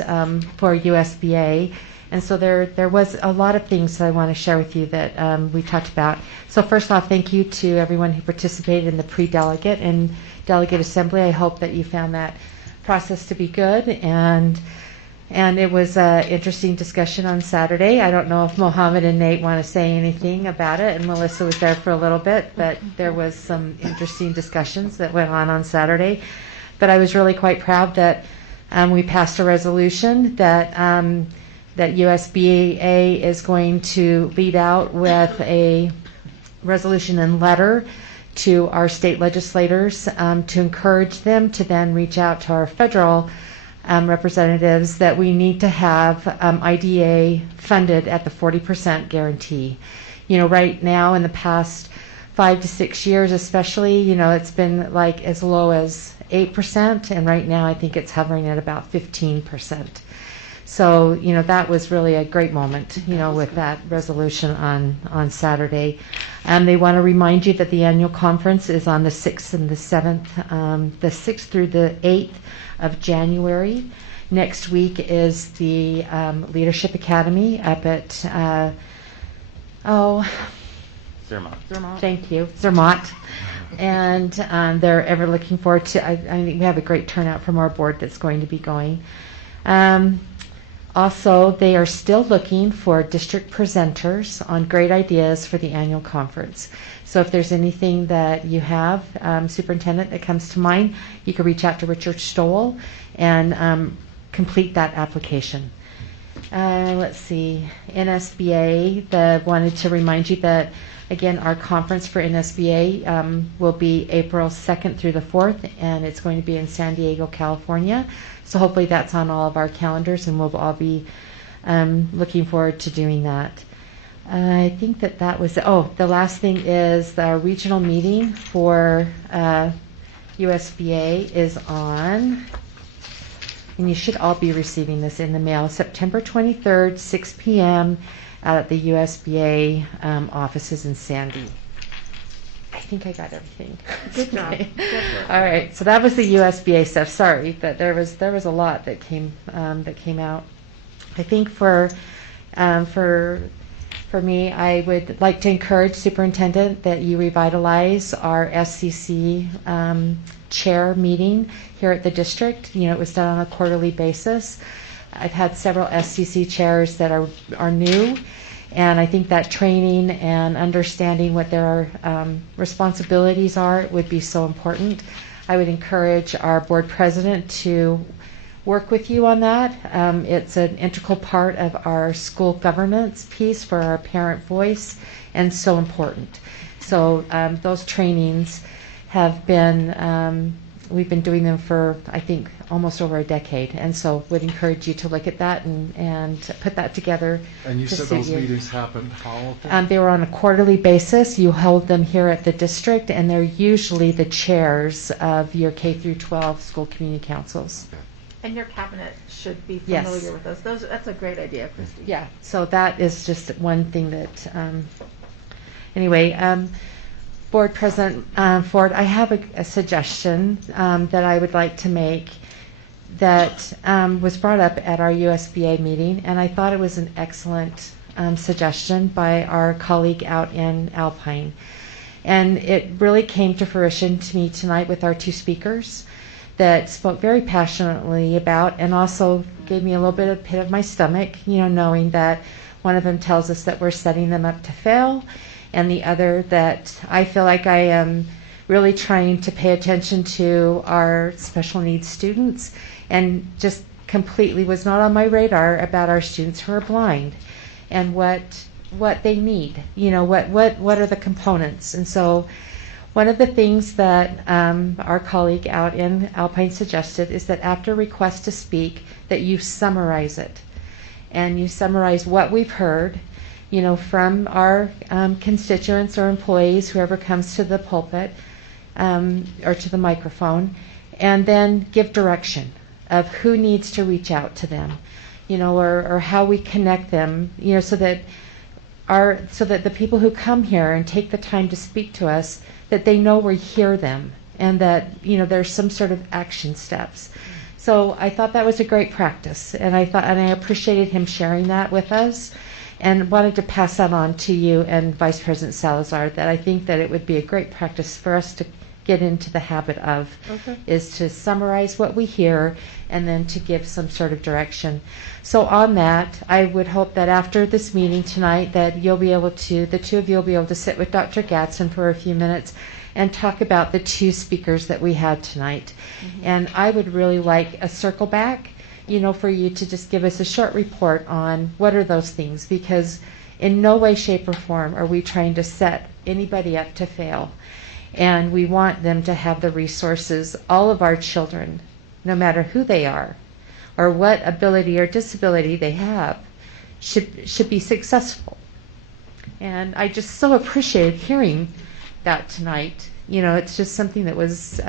for USBA. And so there was a lot of things that I want to share with you that we talked about. So first off, thank you to everyone who participated in the pre-delegate and delegate assembly. I hope that you found that process to be good. And it was an interesting discussion on Saturday. I don't know if Mohammed and Nate want to say anything about it, and Melissa was there for a little bit, but there was some interesting discussions that went on Saturday. But I was really quite proud that we passed a resolution that USBA is going to lead out with a resolution and letter to our state legislators to encourage them to then reach out to our federal representatives that we need to have IDA funded at the 40% guarantee. Right now in the past 5 to 6 years especially, it's been like as low as 8%, and right now I think it's hovering at about 15%. So, that was really a great moment, with that resolution on Saturday. They want to remind you that the annual conference is on the 6th and the 7th, the 6th through the 8th of January. Next week is the Leadership Academy up at, Zermatt. Thank you, Zermatt. And they're ever looking forward to, I think we have a great turnout from our board that's going to be going. Also, they are still looking for district presenters on great ideas for the annual conference. So if there's anything that you have, Superintendent, that comes to mind, you can reach out to Richard Stoll and complete that application. Let's see, NSBA, wanted to remind you that, again, our conference for NSBA will be April 2nd through the 4th, and it's going to be in San Diego, California. So hopefully that's on all of our calendars, and we'll all be looking forward to doing that. I think that was, the last thing is the regional meeting for USBA is on, and you should all be receiving this in the mail, September 23rd, 6 p.m. out at the USBA offices in Sandy. I think I got everything. Good job. Okay. All right, so that was the USBA stuff. Sorry, but there was a lot that came out. I think for me, I would like to encourage Superintendent that you revitalize our SCC chair meeting here at the district. It was done on a quarterly basis. I've had several SCC chairs that are new, and I think that training and understanding what their responsibilities are would be so important. I would encourage our board president to work with you on that. It's an integral part of our school governance piece for our parent voice, and so important. So those trainings have been, we've been doing them for, I think, almost over a decade, and so would encourage you to look at that and put that together. And you to said suit those you. meetings happened how often? They were on a quarterly basis. You hold them here at the district, and they're usually the chairs of your K through 12 school community councils. And your cabinet should be Yes. familiar with those. That's a great idea, Christy. Yeah, so that is just one thing that, anyway, Board President Ford, I have a suggestion that I would like to make that was brought up at our USBA meeting, and I thought it was an excellent suggestion by our colleague out in Alpine. And it really came to fruition to me tonight with our two speakers that spoke very passionately about, and also gave me a little bit of pit of my stomach, knowing that one of them tells us that we're setting them up to fail, and the other that I feel like I am really trying to pay attention to our special needs students, and just completely was not on my radar about our students who are blind and what they need, what are the components. And so one of the things that our colleague out in Alpine suggested is that after request to speak, that you summarize it. And you summarize what we've heard, from our constituents or employees, whoever comes to the pulpit or to the microphone, and then give direction of who needs to reach out to them, or how we connect them, so that the people who come here and take the time to speak to us, that they know we hear them, and that there's some sort of action steps. So I thought that was a great practice, and I appreciated him sharing that with us, and wanted to pass that on to you and Vice President Salazar, that I think that it would be a great practice for us to get into the habit of, is to summarize what we hear and then to give some sort of direction. So on that, I would hope that after this meeting tonight that you'll be able to, the two of you will be able to sit with Dr. Gadsden for a few minutes and talk about the two speakers that we had tonight. And I would really like a circle back, for you to just give us a short report on what are those things, because in no way, shape, or form are we trying to set anybody up to fail. And we want them to have the resources. All of our children, no matter who they are, or what ability or disability they have, should be successful. And I just so appreciated hearing that tonight. It's just something that was,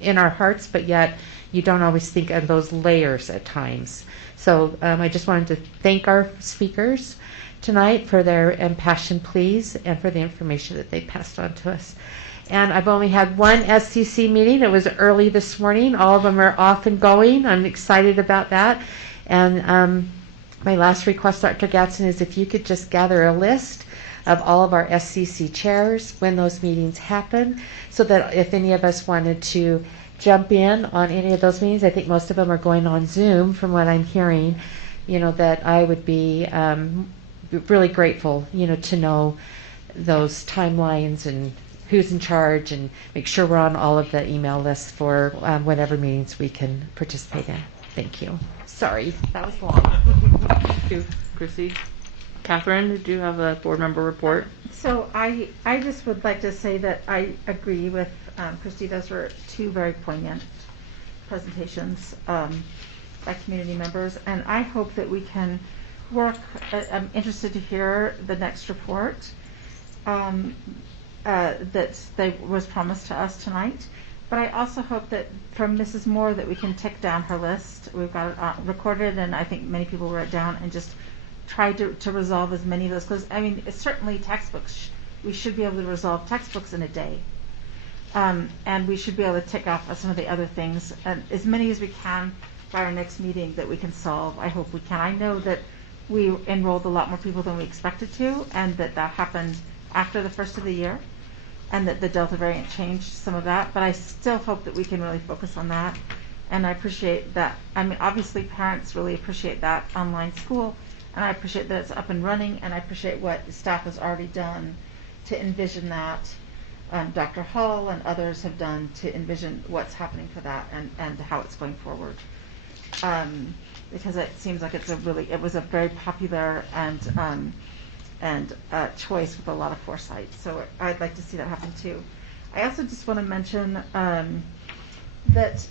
in our hearts, but yet you don't always think of those layers at times. So I just wanted to thank our speakers tonight for their impassioned pleas and for the information that they passed on to us. And I've only had one SCC meeting. It was early this morning. All of them are off and going. I'm excited about that. And my last request, Dr. Gadsden, is if you could just gather a list of all of our SCC chairs when those meetings happen, so that if any of us wanted to jump in on any of those meetings, I think most of them are going on Zoom from what I'm hearing, that I would be really grateful, to know those timelines and who's in charge, and make sure we're on all of the email lists for whatever meetings we can participate in. Thank you. Sorry, that was long. Thank you, Chrissy. Catherine, did you have a board member report? So I just would like to say that I agree with Christy. Those were two very poignant presentations by community members, and I hope that we can work. I'm interested to hear the next report that was promised to us tonight. But I also hope that from Mrs. Moore that we can tick down her list. We've got it recorded, and I think many people wrote it down, and just try to resolve as many of those. Because I mean, it's certainly textbooks. We should be able to resolve textbooks in a day, and we should be able to tick off some of the other things, and as many as we can by our next meeting that we can solve. I hope we can. I know that we enrolled a lot more people than we expected to, and that happened after the first of the year, and that the Delta variant changed some of that, but I still hope that we can really focus on that. And I appreciate that. I mean, obviously parents really appreciate that online school, and I appreciate that it's up and running, and I appreciate what the staff has already done to envision that. Dr. Hall and others have done to envision what's happening for that, and how it's going forward. Because it seems like it was a very popular and choice with a lot of foresight. So I'd like to see that happen too. I also just want to mention that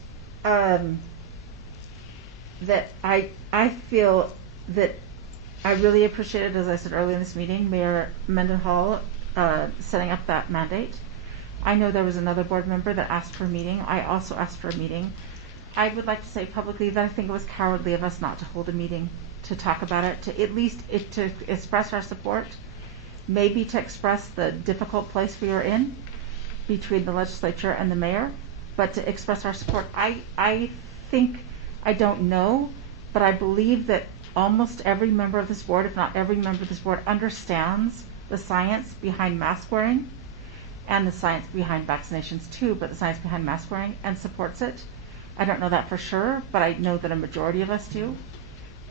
I feel that I really appreciated, as I said earlier in this meeting, Mayor Mendenhall setting up that mandate. I know there was another board member that asked for a meeting. I also asked for a meeting. I would like to say publicly that I think it was cowardly of us not to hold a meeting to talk about it, to at least to express our support, maybe to express the difficult place we are in between the legislature and the mayor, but to express our support. I think, I don't know, but I believe that almost every member of this board, if not every member of this board, understands the science behind mask wearing, and the science behind vaccinations too, but the science behind mask wearing, and supports it. I don't know that for sure, but I know that a majority of us do.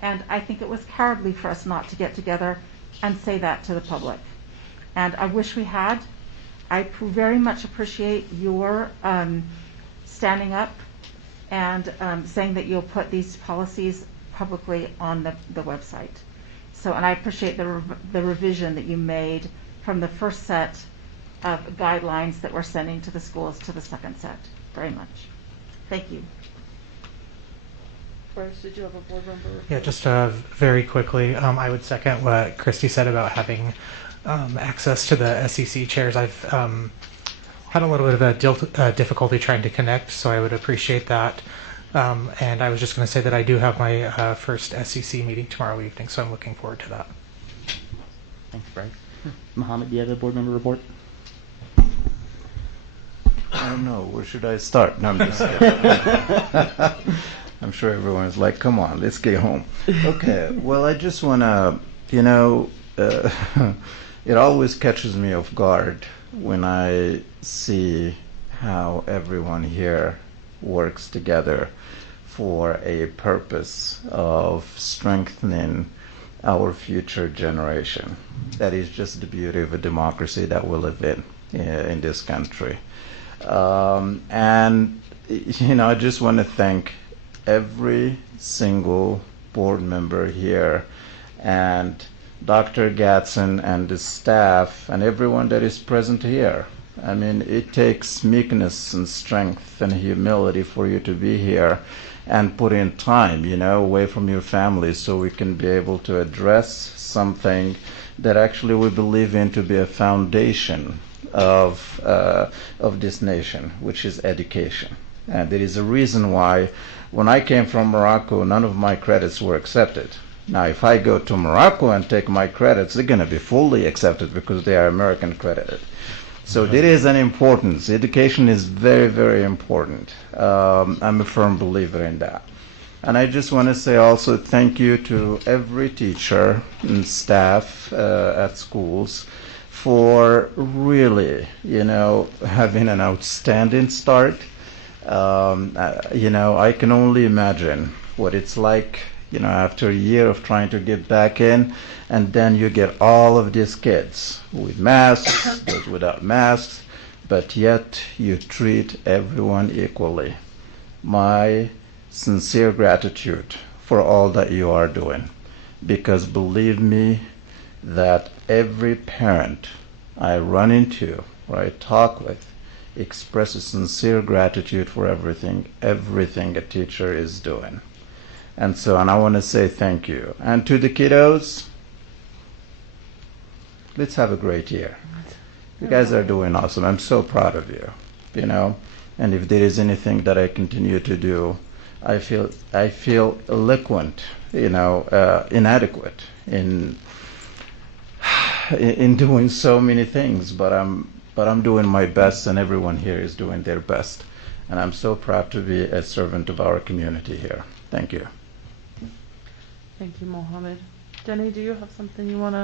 And I think it was cowardly for us not to get together and say that to the public. And I wish we had. I very much appreciate your standing up and saying that you'll put these policies publicly on the website. So, and I appreciate the revision that you made from the first set of guidelines that we're sending to the schools to the second set. Very much. Thank you. Bryce, did you have a board member report? Yeah, just very quickly, I would second what Christy said about having access to the SEC chairs. I've had a little bit of a difficulty trying to connect, so I would appreciate that. And I was just going to say that I do have my first SEC meeting tomorrow evening, so I'm looking forward to that. Thanks, Bryce. Mohammed, do you have a board member report? I don't know. Where should I start? No, I'm just kidding. I'm sure everyone's like, come on, let's get home. Okay, well, I just want to, it always catches me off guard when I see how everyone here works together for a purpose of strengthening our future generation. That is just the beauty of a democracy that we live in this country. And, I just want to thank every single board member here and Dr. Gadsden and the staff and everyone that is present here. I mean, it takes meekness and strength and humility for you to be here and put in time, away from your families so we can be able to address something that actually we believe in to be a foundation of this nation, which is education. And there is a reason why when I came from Morocco, none of my credits were accepted. Now, if I go to Morocco and take my credits, they're going to be fully accepted because they are American credited. So there is an importance. Education is very, very important. I'm a firm believer in that. And I just want to say also thank you to every teacher and staff at schools for really, having an outstanding start. I can only imagine what it's like, after a year of trying to get back in, and then you get all of these kids with masks, those without masks, but yet you treat everyone equally. My sincere gratitude for all that you are doing, because believe me that every parent I run into or I talk with expresses sincere gratitude for everything a teacher is doing. And I want to say thank you. And to the kiddos, let's have a great year. You guys are doing awesome. I'm so proud of you, and if there is anything that I continue to do, I feel eloquent, inadequate in doing so many things, but I'm doing my best, and everyone here is doing their best. And I'm so proud to be a servant of our community here. Thank you. Thank you, Mohammed. Jenny, do you have anything you want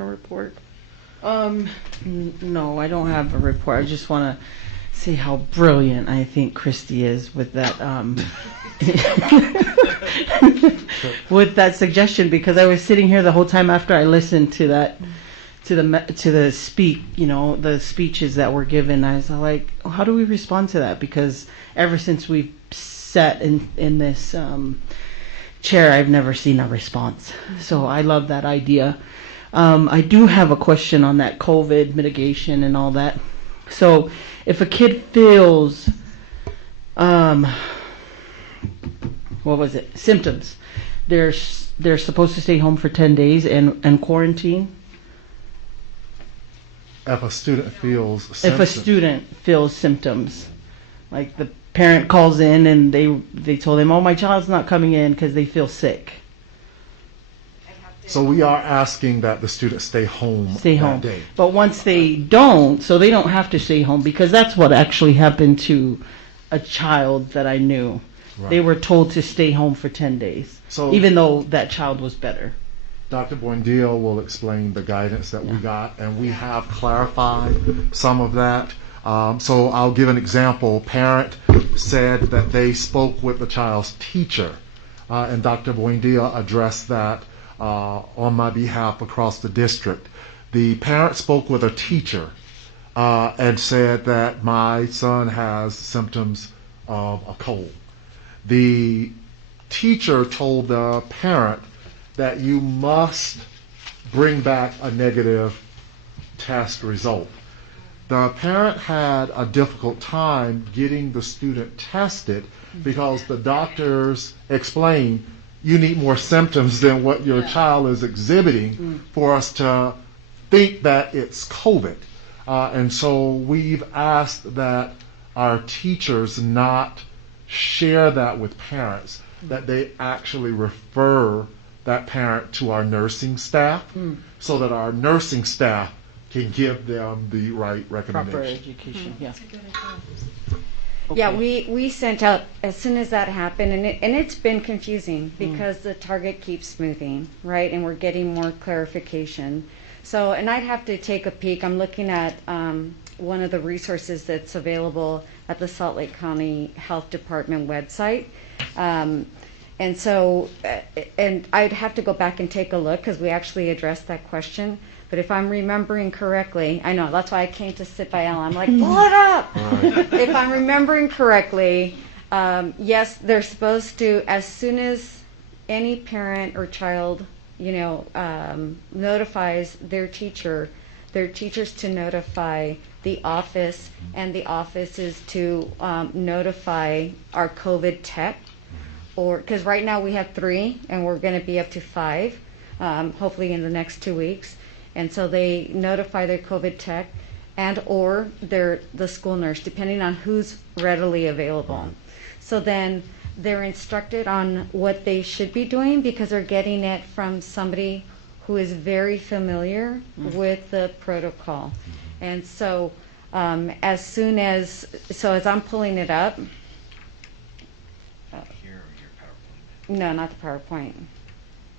to report? No, I don't have a report. I just want to say how brilliant I think Christy is with that with that suggestion, because I was sitting here the whole time after I listened to that to the speeches that were given. I was like, how do we respond to that? Because ever since we've sat in this chair, I've never seen a response. So I love that idea. I do have a question on that COVID mitigation and all that. So if a kid feels, symptoms, they're supposed to stay home for 10 days and quarantine? If a student feels symptoms. If a student feels symptoms, like the parent calls in and they told him, oh, my child's not coming in because they feel sick. So we are asking that the students stay home that day. But once they don't, so they don't have to stay home, because that's what actually happened to a child that I knew. Right. They were told to stay home for 10 days, even though that child was better. Dr. Buendia will explain the guidance that we got, and we have clarified some of that. So I'll give an example. Parent said that they spoke with the child's teacher, and Dr. Buendia addressed that on my behalf across the district. The parent spoke with a teacher and said that my son has symptoms of a cold. The teacher told the parent that you must bring back a negative test result. The parent had a difficult time getting the student tested because the doctors explained you need more symptoms than what your child is exhibiting for us to think that it's COVID. And so we've asked that our teachers not share that with parents, that they actually refer that parent to our nursing staff so that our nursing staff can give them the right recommendation. Proper education, yeah. Okay. Yeah, we sent out as soon as that happened, and it's been confusing because the target keeps moving, right? And we're getting more clarification. So, and I'd have to take a peek. I'm looking at one of the resources that's available at the Salt Lake County Health Department website. And so, and I'd have to go back and take a look because we actually addressed that question. But if I'm remembering correctly, I know, that's why I came to sit by Ellen. I'm like, pull it up! Right. If I'm remembering correctly, yes, they're supposed to, as soon as any parent or child, notifies their teachers to notify the office, and the office is to notify our COVID tech, or because right now we have 3, and we're going to be up to 5, hopefully in the next 2 weeks. And so they notify their COVID tech, and or the school nurse, depending on who's readily available. So then they're instructed on what they should be doing because they're getting it from somebody who is very familiar with the protocol. And so as I'm pulling it up, no, not the PowerPoint.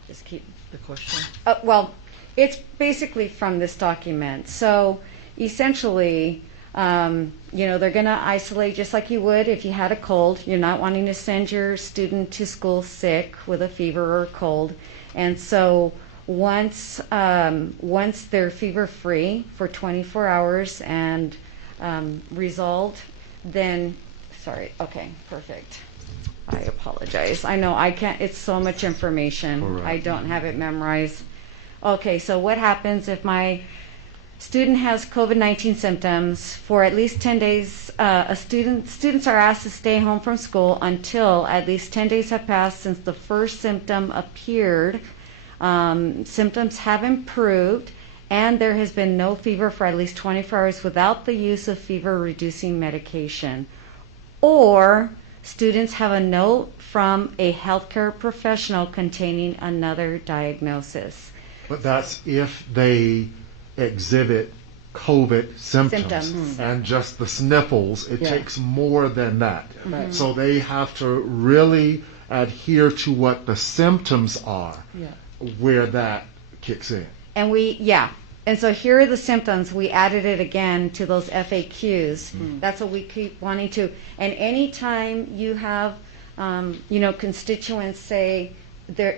Just keep The question? well, it's basically from this document. So essentially, they're going to isolate just like you would if you had a cold. You're not wanting to send your student to school sick with a fever or a cold. And so once they're fever-free for 24 hours and resolved, then, sorry, okay, perfect. I apologize. I know I can't, it's so much information. All right. I don't have it memorized. Okay, so what happens if my student has COVID-19 symptoms for at least 10 days? Students are asked to stay home from school until at least 10 days have passed since the first symptom appeared. Symptoms have improved, and there has been no fever for at least 24 hours without the use of fever-reducing medication. Or students have a note from a healthcare professional containing another diagnosis. But that's if they exhibit COVID symptoms. And just the sniffles, it takes more than that. Right. So they have to really adhere to what the symptoms are, where that kicks in. And and so here are the symptoms. We added it again to those FAQs. That's what we keep wanting to. And anytime you have, constituents say,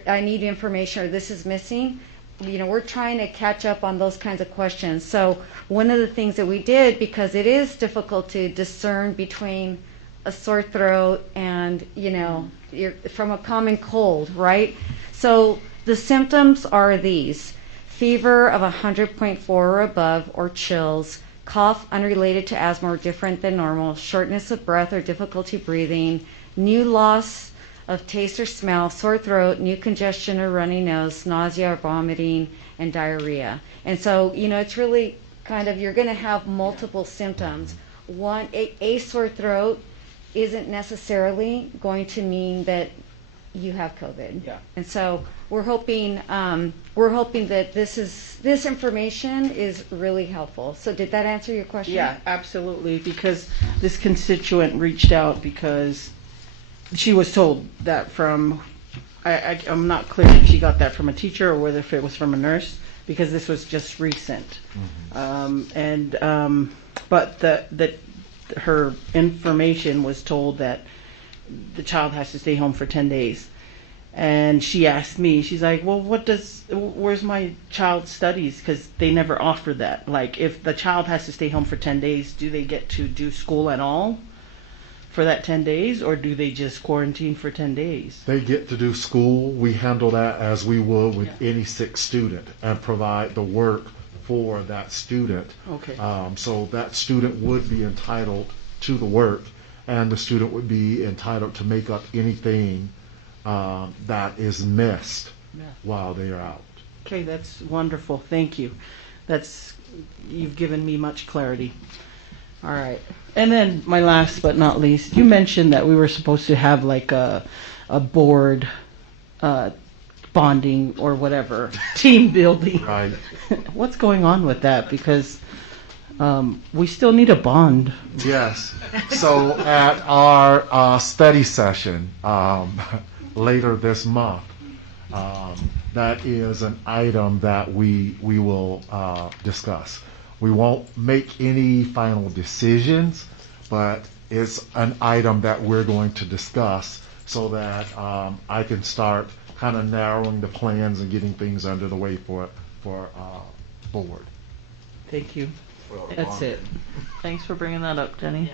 I need information or this is missing, we're trying to catch up on those kinds of questions. So one of the things that we did, because it is difficult to discern between a sore throat and, from a common cold, right? So the symptoms are these: fever of 100.4 or above or chills, cough unrelated to asthma or different than normal, shortness of breath or difficulty breathing, new loss of taste or smell, sore throat, new congestion or runny nose, nausea or vomiting, and diarrhea. And so, it's really kind of, you're going to have multiple symptoms. A sore throat isn't necessarily going to mean that you have COVID. Yeah. And so we're hoping that this information is really helpful. So did that answer your question? Yeah, absolutely, because this constituent reached out because she was told that from, I'm not clear if she got that from a teacher or whether if it was from a nurse, because this was just recent. But her information was told that the child has to stay home for 10 days. And she asked me, she's like, well, where's my child's studies? Because they never offer that. Like, if the child has to stay home for 10 days, do they get to do school at all for that 10 days? Or do they just quarantine for 10 days? They get to do school. We handle that as we would with any sick student and provide the work for that student. Okay. So that student would be entitled to the work, and the student would be entitled to make up anything that is missed while they are out. Okay, that's wonderful. Thank you. You've given me much clarity. All right. And then my last but not least, you mentioned that we were supposed to have like a board bonding or whatever, team building. Right. What's going on with that? Because we still need a bond. Yes. So at our study session later this month, that is an item that we will discuss. We won't make any final decisions, but it's an item that we're going to discuss so that I can start kind of narrowing the plans and getting things under the way for board. Thank you. That's it. Thanks for bringing that up, Jenny.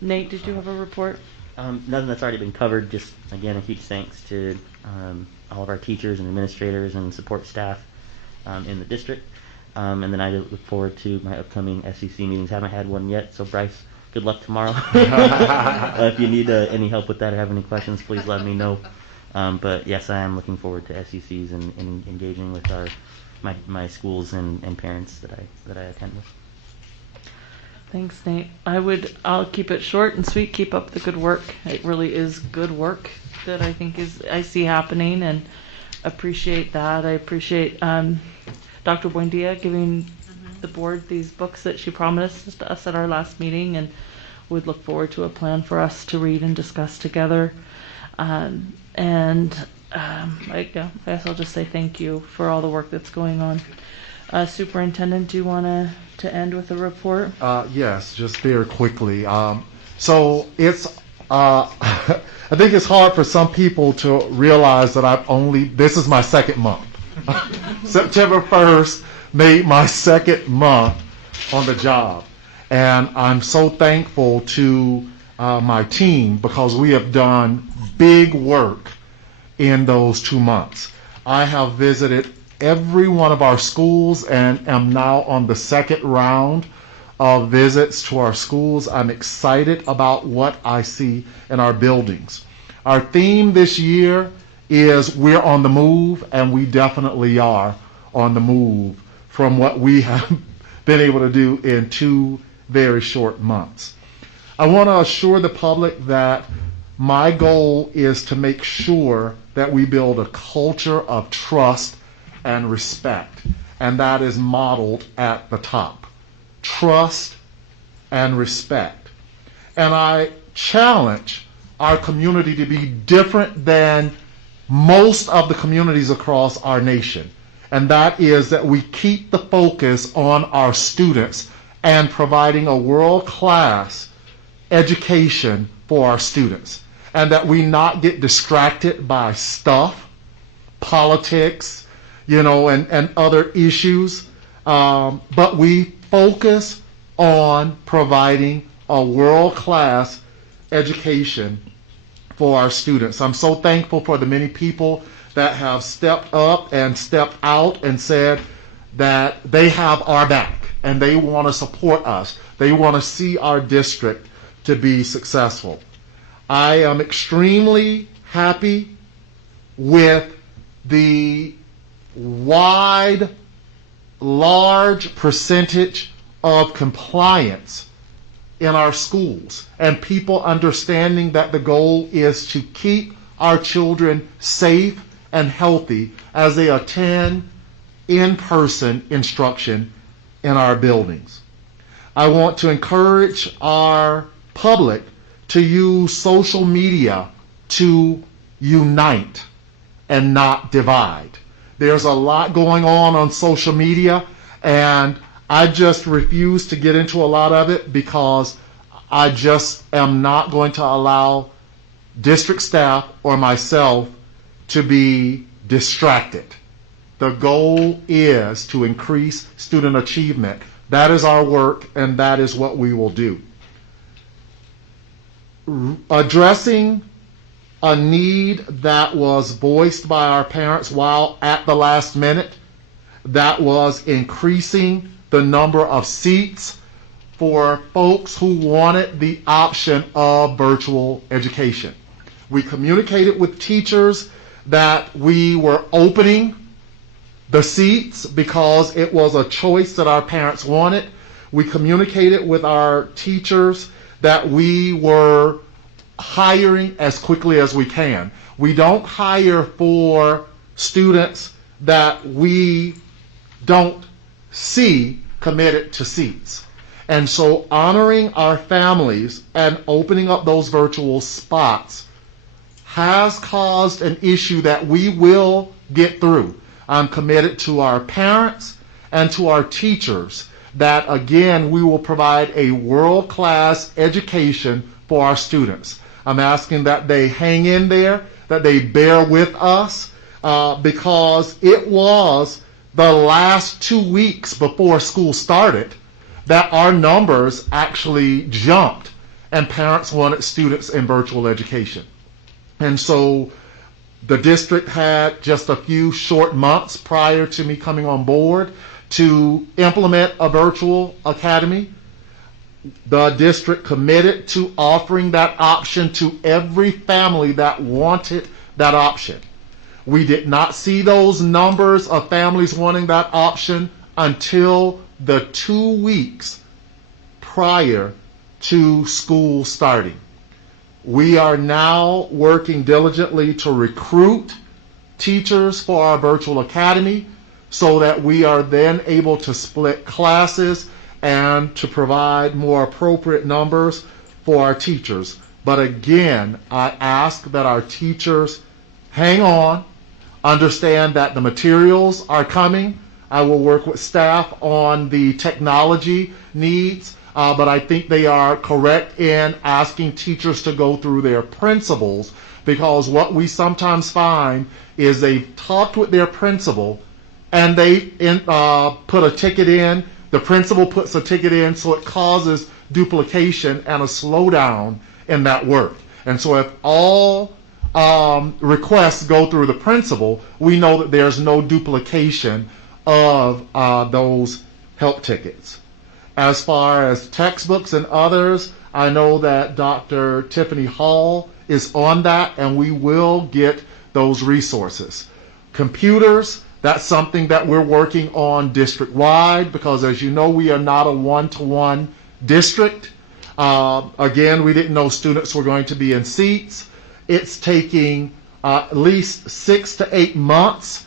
Nate, did you have a report? Nothing that's already been covered. Just again, a huge thanks to all of our teachers and administrators and support staff in the district. And then I look forward to my upcoming SEC meetings. Haven't had one yet, so Bryce, good luck tomorrow. If you need any help with that or have any questions, please let me know. But yes, I am looking forward to SECs and engaging with my schools and parents that I attend with. Thanks, Nate. I'll keep it short and sweet. Keep up the good work. It really is good work that I see happening, and appreciate that. I appreciate Dr. Buendia giving the board these books that she promised us at our last meeting, and would look forward to a plan for us to read and discuss together. I guess I'll just say thank you for all the work that's going on. Superintendent, do you want to end with a report? Yes, just very quickly. So it's, I think it's hard for some people to realize that this is my second month. September 1st made my second month on the job. And I'm so thankful to my team, because we have done big work in those 2 months. I have visited every one of our schools and am now on the second round of visits to our schools. I'm excited about what I see in our buildings. Our theme this year is we're on the move, and we definitely are on the move from what we have been able to do in 2 very short months. I want to assure the public that my goal is to make sure that we build a culture of trust and respect, and that is modeled at the top. Trust and respect. And I challenge our community to be different than most of the communities across our nation, and that is that we keep the focus on our students and providing a world-class education for our students, and that we not get distracted by stuff, politics, and other issues, but we focus on providing a world-class education for our students. I'm so thankful for the many people that have stepped up and stepped out and said that they have our back and they want to support us. They want to see our district to be successful. I am extremely happy with the large percentage of compliance in our schools, and people understanding that the goal is to keep our children safe and healthy as they attend in-person instruction in our buildings. I want to encourage our public to use social media to unite and not divide. There's a lot going on social media, and I just refuse to get into a lot of it because I just am not going to allow district staff or myself to be distracted. The goal is to increase student achievement. That is our work, and that is what we will do. Addressing a need that was voiced by our parents while at the last minute, that was increasing the number of seats for folks who wanted the option of virtual education. We communicated with teachers that we were opening the seats because it was a choice that our parents wanted. We communicated with our teachers that we were hiring as quickly as we can. We don't hire for students that we don't see committed to seats. And so honoring our families and opening up those virtual spots has caused an issue that we will get through. I'm committed to our parents and to our teachers that, again, we will provide a world-class education for our students. I'm asking that they hang in there, that they bear with us, because it was the last 2 weeks before school started that our numbers actually jumped and parents wanted students in virtual education. And so the district had just a few short months prior to me coming on board to implement a virtual academy. The district committed to offering that option to every family that wanted that option. We did not see those numbers of families wanting that option until the 2 weeks prior to school starting. We are now working diligently to recruit teachers for our virtual academy so that we are then able to split classes and to provide more appropriate numbers for our teachers. But again, I ask that our teachers hang on, understand that the materials are coming. I will work with staff on the technology needs, but I think they are correct in asking teachers to go through their principals, because what we sometimes find is they've talked with their principal and they put a ticket in, the principal puts a ticket in, so it causes duplication and a slowdown in that work. And so if all requests go through the principal, we know that there's no duplication of those help tickets. As far as textbooks and others, I know that Dr. Tiffany Hall is on that, and we will get those resources. Computers, that's something that we're working on district-wide, because as you know, we are not a one-to-one district. Again, we didn't know students were going to be in seats. It's taking at least 6 to 8 months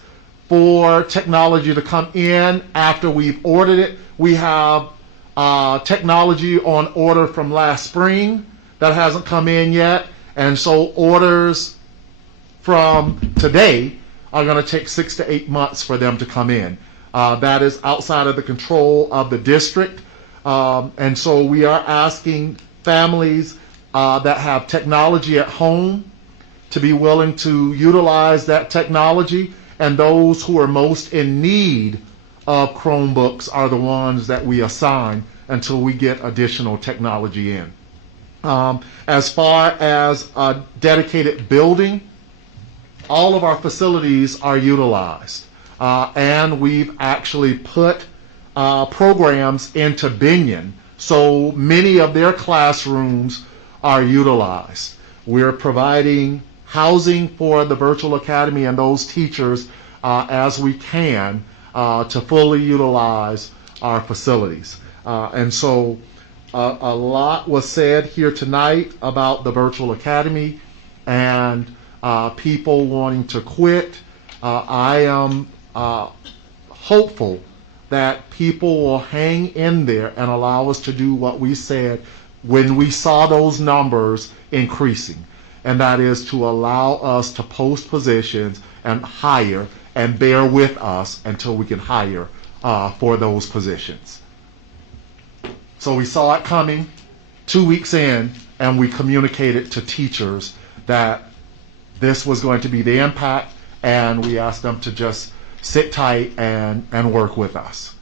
for technology to come in after we've ordered it. We have technology on order from last spring that hasn't come in yet, and so orders from today are going to take 6 to 8 months for them to come in. That is outside of the control of the district, and so we are asking families that have technology at home to be willing to utilize that technology, and those who are most in need of Chromebooks are the ones that we assign until we get additional technology in. As far as a dedicated building, all of our facilities are utilized, and we've actually put programs into Binion, so many of their classrooms are utilized. We're providing housing for the virtual academy and those teachers as we can to fully utilize our facilities. And so a lot was said here tonight about the virtual academy and people wanting to quit. I am hopeful that people will hang in there and allow us to do what we said when we saw those numbers increasing, and that is to allow us to post positions and hire and bear with us until we can hire for those positions. So we saw it coming 2 weeks in, and we communicated to teachers that this was going to be the impact, and we asked them to just sit tight and work with us.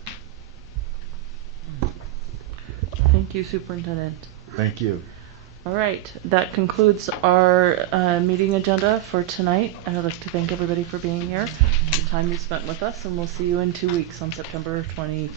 Thank you, Superintendent. Thank you. All right, that concludes our meeting agenda for tonight. I would like to thank everybody for being here, the time you spent with us, and we'll see you in 2 weeks on September 21st.